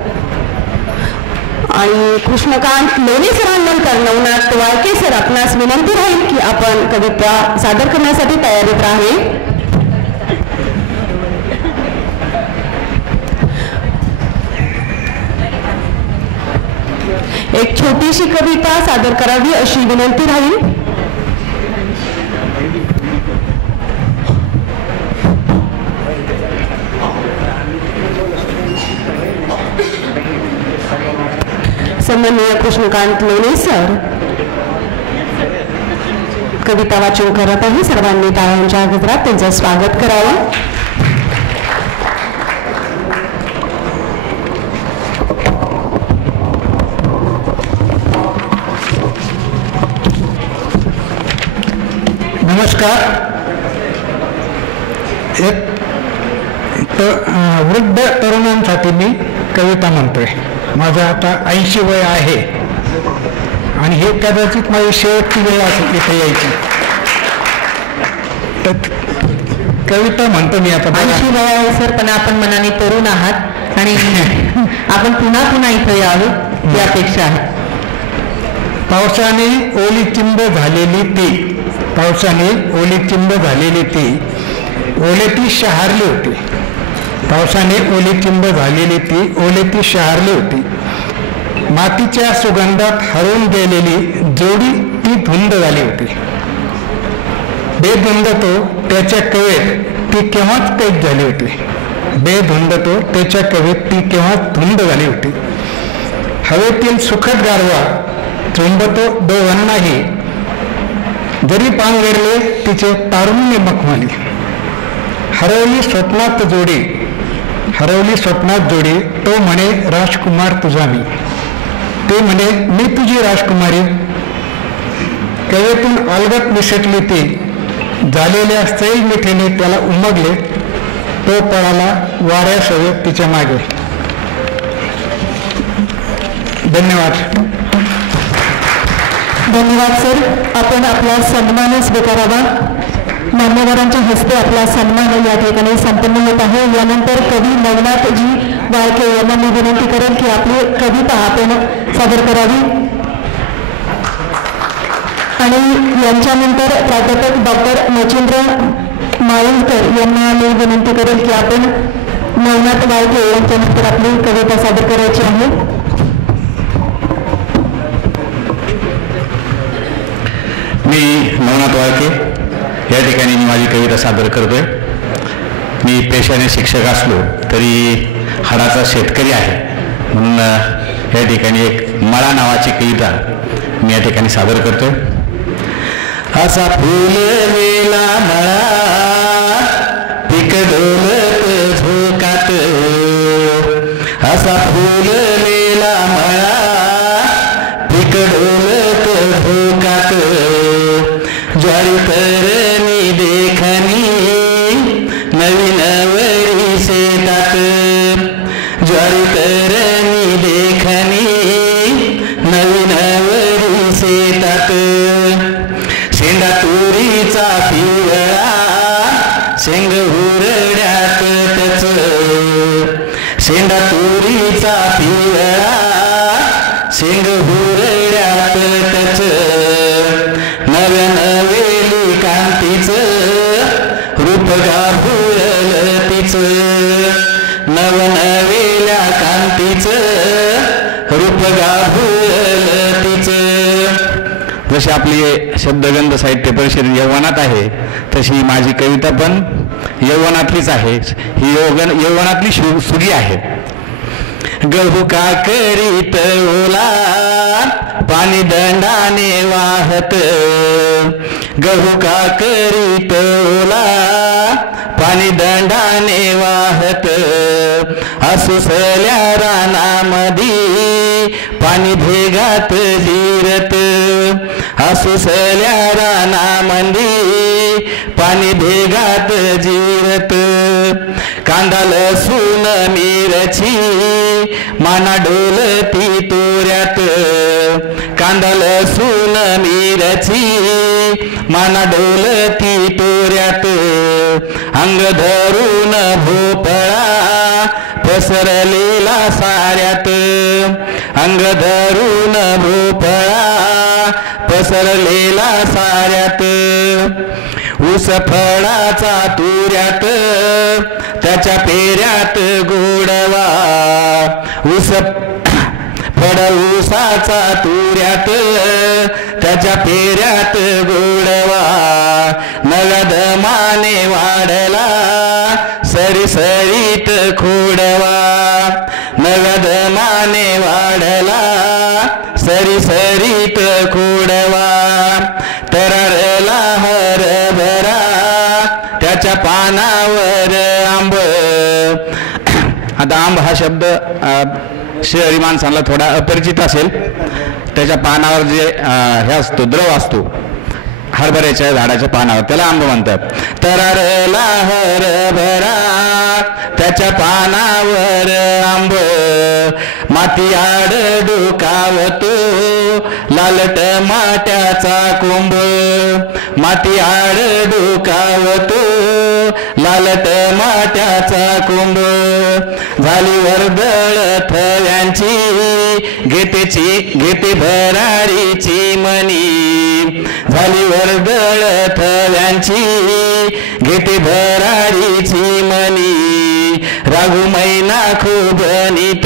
आणि कृष्णकांत लोणी सरांनंतर नवनाथ वाळके सर आपणास विनंती राहील की आपण कविता सादर करण्यासाठी तयारीत राहावे. एक छोटीशी कविता सादर करावी अशी विनंती राहील. सन्माननीय कृष्णकांत लोणी सर कविता वाचन करत आहे. सर्वांनी टाळ्यांच्या गजरात त्यांचं स्वागत करावं. नमस्कार. एक वृद्ध तरुणांसाठी मी कविता म्हणतोय. माझं आता 80 वय आहे आणि हे कदाचित माझी शेवटची वेळ असेल इथे यायची. तर कविता म्हणतो मी आता. 80 वय आहे सर, पण आपण मनाने तरुण आहात आणि आपण पुन्हा इथे यावे ही अपेक्षा आहे. पावसाने ओली चिंब झालेली ती ओलेती शहारली होती. पावसाने ओलेचिंब झालेली ती ओलेती शहारली होती. मातीच्या सुगंधात हरवून गेलेली जोडी ती धुंद झाली होती. बेधुंद तो त्याच्या कवेत ती केव्हाच कैद झाली होती. बेधुंद तो त्याच्या कवेत ती केव्हाच धुंद झाली होती. हवेतील सुखद गारवा चुंबतो दोघांनाही, जरी पांघरले तिचे तारुण्य मखमली. हरवली स्वप्नात जोडी तो म्हणे राजकुमार तुझा मी. ते म्हणे मी तुझी राजकुमारी. कवेतून अलगत निसटली ती, झालेल्या सैल मिठीने त्याला उमगले. तो पळाला वाऱ्या सवेत तिच्या मागे. धन्यवाद. धन्यवाद सर. आपण आपला सन्मान स्वीकारावा. मान्यवरांच्या हस्ते आपला सन्मान या ठिकाणी संपन्न होत आहे. यानंतर कवी नवनाथजी वाळके यांना मी विनंती करेन की आपली कविता आपण सादर करावी. आणि यांच्यानंतर प्राध्यापक डॉक्टर मच्छिंद्र माळुंकर यांना मी विनंती करेन की आपण नवनाथ वाळके यांच्यानंतर आपली कविता सादर करायची आहे. मी नवनाथ वाळके या ठिकाणी मी माझी कविता सादर करतोय. मी पेशाने शिक्षक असलो तरी हाडाचा शेतकरी आहे, म्हणून या ठिकाणी एक मळा नावाची कविता मी या ठिकाणी सादर करतोय. असा फुललेला मळा पीक डोलत झोकात, असा फुललेला मळा पीक डोलत झोकात. ज्वारी तरणी देखणी नवीन वरी शेतात, ज्वारी तरणी देखणी नवीन वरी शेतात. शेंडा तुरीचा पिवळा शेंग हुरड्यात त्याच, शेंडा तुरीचा पिवळा शेंग हुरड्यात त्याच. नव्या नवेली कांदा जशी आपली शब्दगंध साहित्य परिषद यवनात आहे तशी माझी कविता पण यवनातलीच आहे. ही यवनातली सुगी आहे. गहू का करीत ओला पाणी दंडाने वाहत, गहू का करीत ओला पाणी दंडाने वाहत, असुसल्या रानामधी पाणी भेगात जिरत, असुसल्या रानामंदी पाणी भेगात जिरत, कांदा लसूण मिरची माना डोलती तोऱ्यात, कांदा लसूण मिरची माना डोलती तोऱ्यात, अंग धरून भोपळा पसरलेला साऱ्यात, अंग धरून भोपळा पसरलेला साऱ्यात, ऊस फळाचा तुऱ्यात त्याच्या पेऱ्यात गोडवा, ऊस फळ ऊसाचा तुऱ्यात त्याच्या पेऱ्यात गोडवा, नगद माने वाढला सरीसरीत खोडवा, नगद माने वाढला सरीसरीत खोडवा, तररला हरभरा त्याच्या पानावर आंब. आता आंब हा शब्द शहरी माणसाला थोडा अपरिचित असेल. त्याच्या पानावर जे हे असतो द्रव असतो हरभऱ्याच्या झाडाच्या पानावर त्याला आंब म्हणतात. तररला हरभरा त्याच्या पानावर आंब, माती आड डोकावतो लालट माट्याचा कोंब, माती आड डोकावतो लालट माट्याचा कोंब, झाली वर्दळ थव्यांची घेते भरारीची मनी, झाली वर्दळ थव्यांची घेते भरारीची मनी, राघू मैना खोबनीत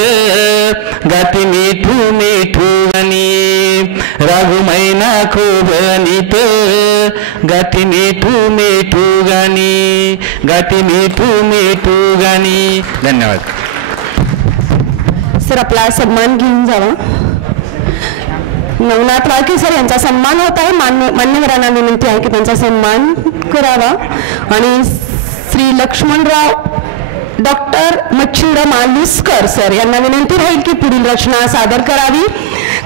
गाती मिठू मिठू गणी, राघू मैना खोबनीत गाती मिठू मिठू गाणी, गाती मिठू मिठू गाणी. धन्यवाद सर. आपला सन्मान घेऊन जावा. नवनाथ वाळके सर यांचा सन्मान होत आहे. मान्यवरांना विनंती आहे की त्यांचा सन्मान करावा. आणि श्री लक्ष्मणराव डॉक्टर मच्छिंद्र मालुसकर सर यांना विनंती राहील की पुढील रचना सादर करावी.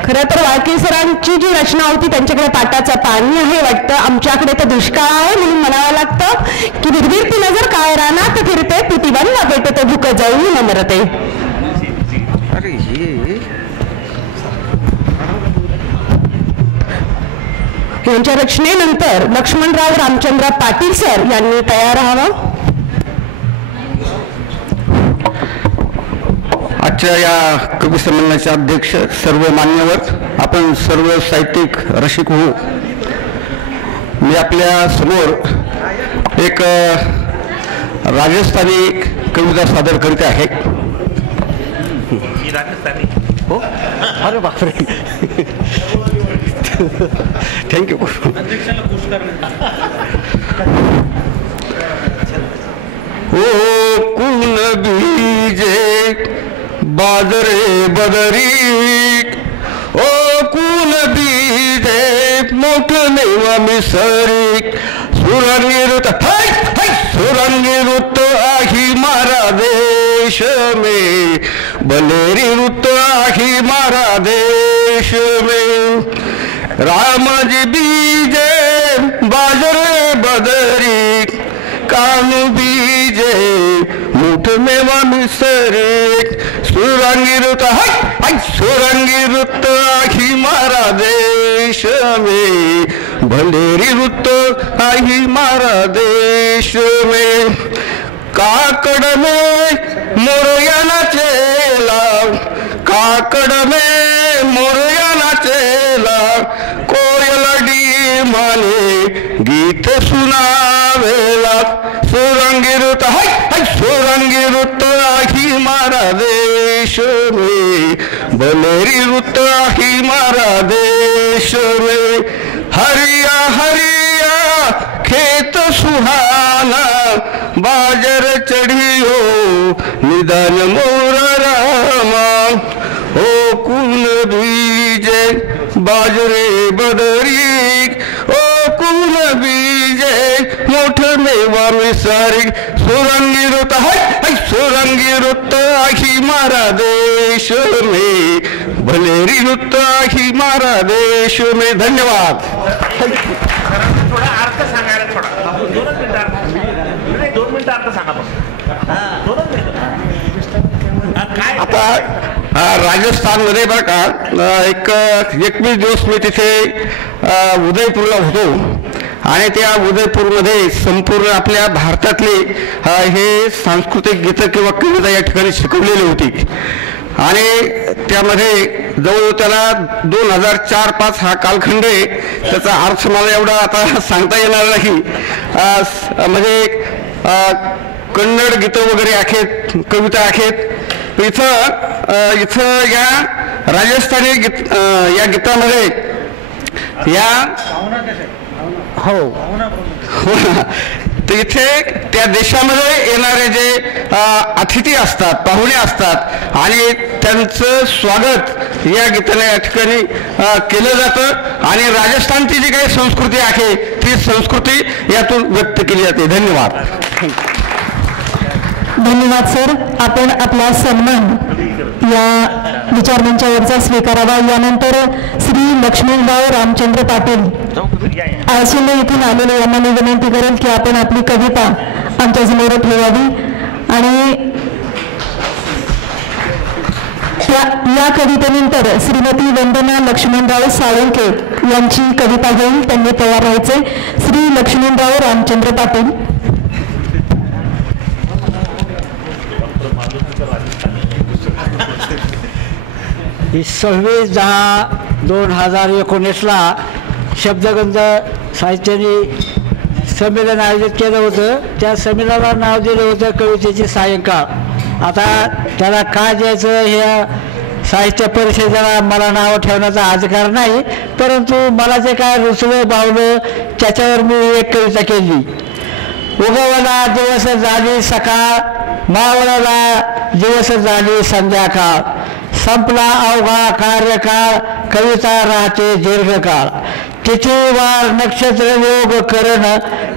खरं तर वाळके सरांची जी रचना होती त्यांच्याकडे पाटाचं पाणी आहे वाटतं, आमच्याकडे तर दुष्काळ आहे म्हणून म्हणावं लागतं की विरविरती नजर काय रानात फिरते पिटीवन पेटते भूक जाऊ न मरते. यांच्या रचनेनंतर लक्ष्मणराव रामचंद्र पाटील सर यांनी तयार राहावं. आजच्या या कवी संमेलनाचे अध्यक्ष सर्व मान्यवर, आपण सर्व साहित्यिक रसिक हो, मी आपल्या समोर एक राजस्थानी कविता सादर करते आहे. हो, अरे बापरे, थँक्यू. ओ कुन बीजे बाजरे बदरी, ओ कुन बीजे मोठ नेवा मिसरी, सुरंगी ऋत सुरंगी ऋत आही मारा देश में, बलेरी ऋत आही मारा देश में, रामजी बीजे बाजरे बदरी, कानू बीजे मुठ मेवा मिसरी, सुरंगी ऋत सुरंगी ऋत आही मारा देश में, भलेरी ऋत आही मारा देश में, काकड में मोरया नाचेला, काकड में मोरया नाचेला, कोयलडी माने गीत सुनावेला, सुरंगी ऋत सुरंगी ऋत आही मारा देश में, भलेरी ऋत आही मारा देश में, हरिया हरिया खेत सुहाना बाजर चढ़ियो निदान मोर रामा ओ कुन बीजे बाजरे बदरी ओ कुन बीजे मोठ मेवा मिसारी सुरंगी रुत है सुरंगी रुत ही मारा देश में भलेरी रुत ही मारा देश में. धन्यवाद. थोडा अर्थ सांगायला थोडा 2 मिनिटं अर्थ सांगा. आता राजस्थानमध्ये बरं का एक 21 दिवस मी तिथे उदयपूरला होतो आणि त्या उदयपूरमध्ये संपूर्ण आपल्या भारतातले हे सांस्कृतिक गीतं किंवा कविता या ठिकाणी शिकवलेली होती आणि त्यामध्ये जवळ त्याला 2004-5 हा कालखंड आहे. त्याचा अर्थ मला एवढा आता सांगता येणार नाही. म्हणजे कन्नड गीतं वगैरे आहेत, कविता आहेत. इथं या राजस्थानी या गीतामध्ये या हो तर इथे त्या देशामध्ये येणारे जे अतिथी असतात, पाहुणे असतात आणि त्यांचं स्वागत या गीताने या ठिकाणी केलं जातं आणि राजस्थानची जी काही संस्कृती आहे ती संस्कृती यातून व्यक्त केली जाते. धन्यवाद. धन्यवाद सर. आपण आपला सन्मान या विचारमंचावरचा स्वीकारावा. यानंतर श्री लक्ष्मणराव रामचंद्र पाटील आळशिंदे येथून आलेले यांना मी विनंती करेल की आपण आपली कविता आमच्यासमोर ठेवावी आणि या कवितेनंतर श्रीमती वंदना लक्ष्मणराव साळुंके यांची कविता घेऊन त्यांनी तयार राहायचे. श्री लक्ष्मणराव रामचंद्र पाटील. ही 26/10/2019ला शब्दगंध साहित्याने संमेलन आयोजित केलं होतं. त्या संमेलनाला नाव दिलं होतं कवितेची सायंकाळ. आता त्याला का द्यायचं ह्या साहित्य परिषदेला मला नाव ठेवण्याचा अधिकार नाही, परंतु मला जे काय रुचलं भावलं त्याच्यावर मी एक कविता केली. उगवला दिवस झाली सकाळ, मावळला दिवस झाली संध्याकाळ, संपला अवघा कार्यकाळ, कविता राहते दीर्घकाळ, तिथी वार नक्षत्र योग करण,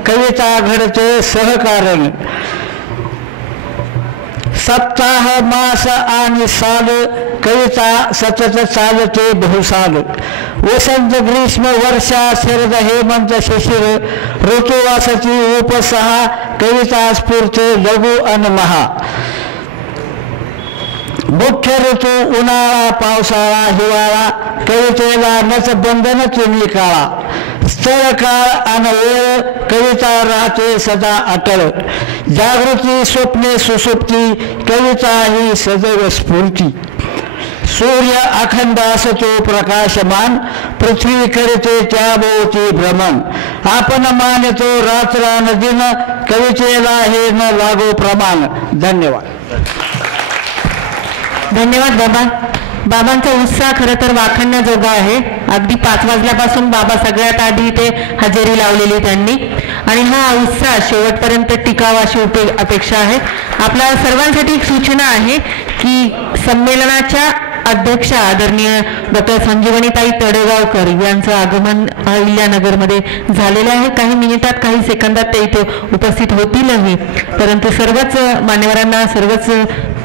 कविता घडते सहकारण, सप्ताह मास आणि साल, कविता सतत चालते बहुसाल, वसंत ग्रीष्म वर्षा शरद हेमंत शिशिर, ऋतुवासाची उपसहा, कविता स्फूर्ते लघु अन महा, मुख्य ऋतू उन्हाळा पावसाळा हिवाळा, कवितेला नच बंधन तिन्ही काळा, स्थळ काळ अन वेळ, कविता राहते सदा अटळ, जागृती स्वप्ने सुसुप्ती, कविता ही सदैव स्फूर्ती, सूर्य अखंड असतो प्रकाशमान, पृथ्वी करते त्याभोवती भ्रमण, आपण मानतो रात्र दिन, कवितेला हे न लागो प्रमाण. धन्यवाद. धन्यवाद बाबा. बाबांचा उत्साह खरं तर वाखाणण्याजोगा आहे. अगदी 5 वाजल्यापासून बाबा सगळ्यात आधी इथे हजेरी लावलेली त्यांनी आणि हा उत्साह शेवटपर्यंत टिकावा अशी अपेक्षा आहे. आपल्या सर्वांसाठी एक सूचना आहे की संमेलनाच्या अध्यक्षा आदरणीय डॉक्टर संजीवनीताई तडेगावकर यांचं आगमन अहिल्यानगरमध्ये झालेलं आहे. काही मिनिटात काही सेकंदात ते इथे उपस्थित होतीलही, परंतु सर्वच मान्यवरांना सर्वच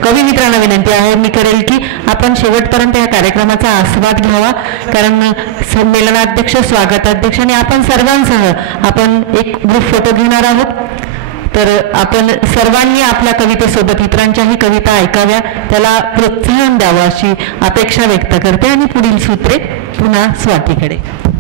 कवी मित्रांना विनंती आहे मी करेल की आपण शेवटपर्यंत या कार्यक्रमाचा आस्वाद घ्यावा, कारण संमेलनाध्यक्ष स्वागताध्यक्ष आणि आपण सर्वांसह आपण एक ग्रुप फोटो घेणार आहोत. तर आपण सर्वांनी आपल्या कवितेसोबत इतरांच्याही कविता ऐकाव्या, त्याला प्रोत्साहन द्यावं अशी अपेक्षा व्यक्त करते आणि पुढील सूत्रे पुन्हा स्वातीकडे.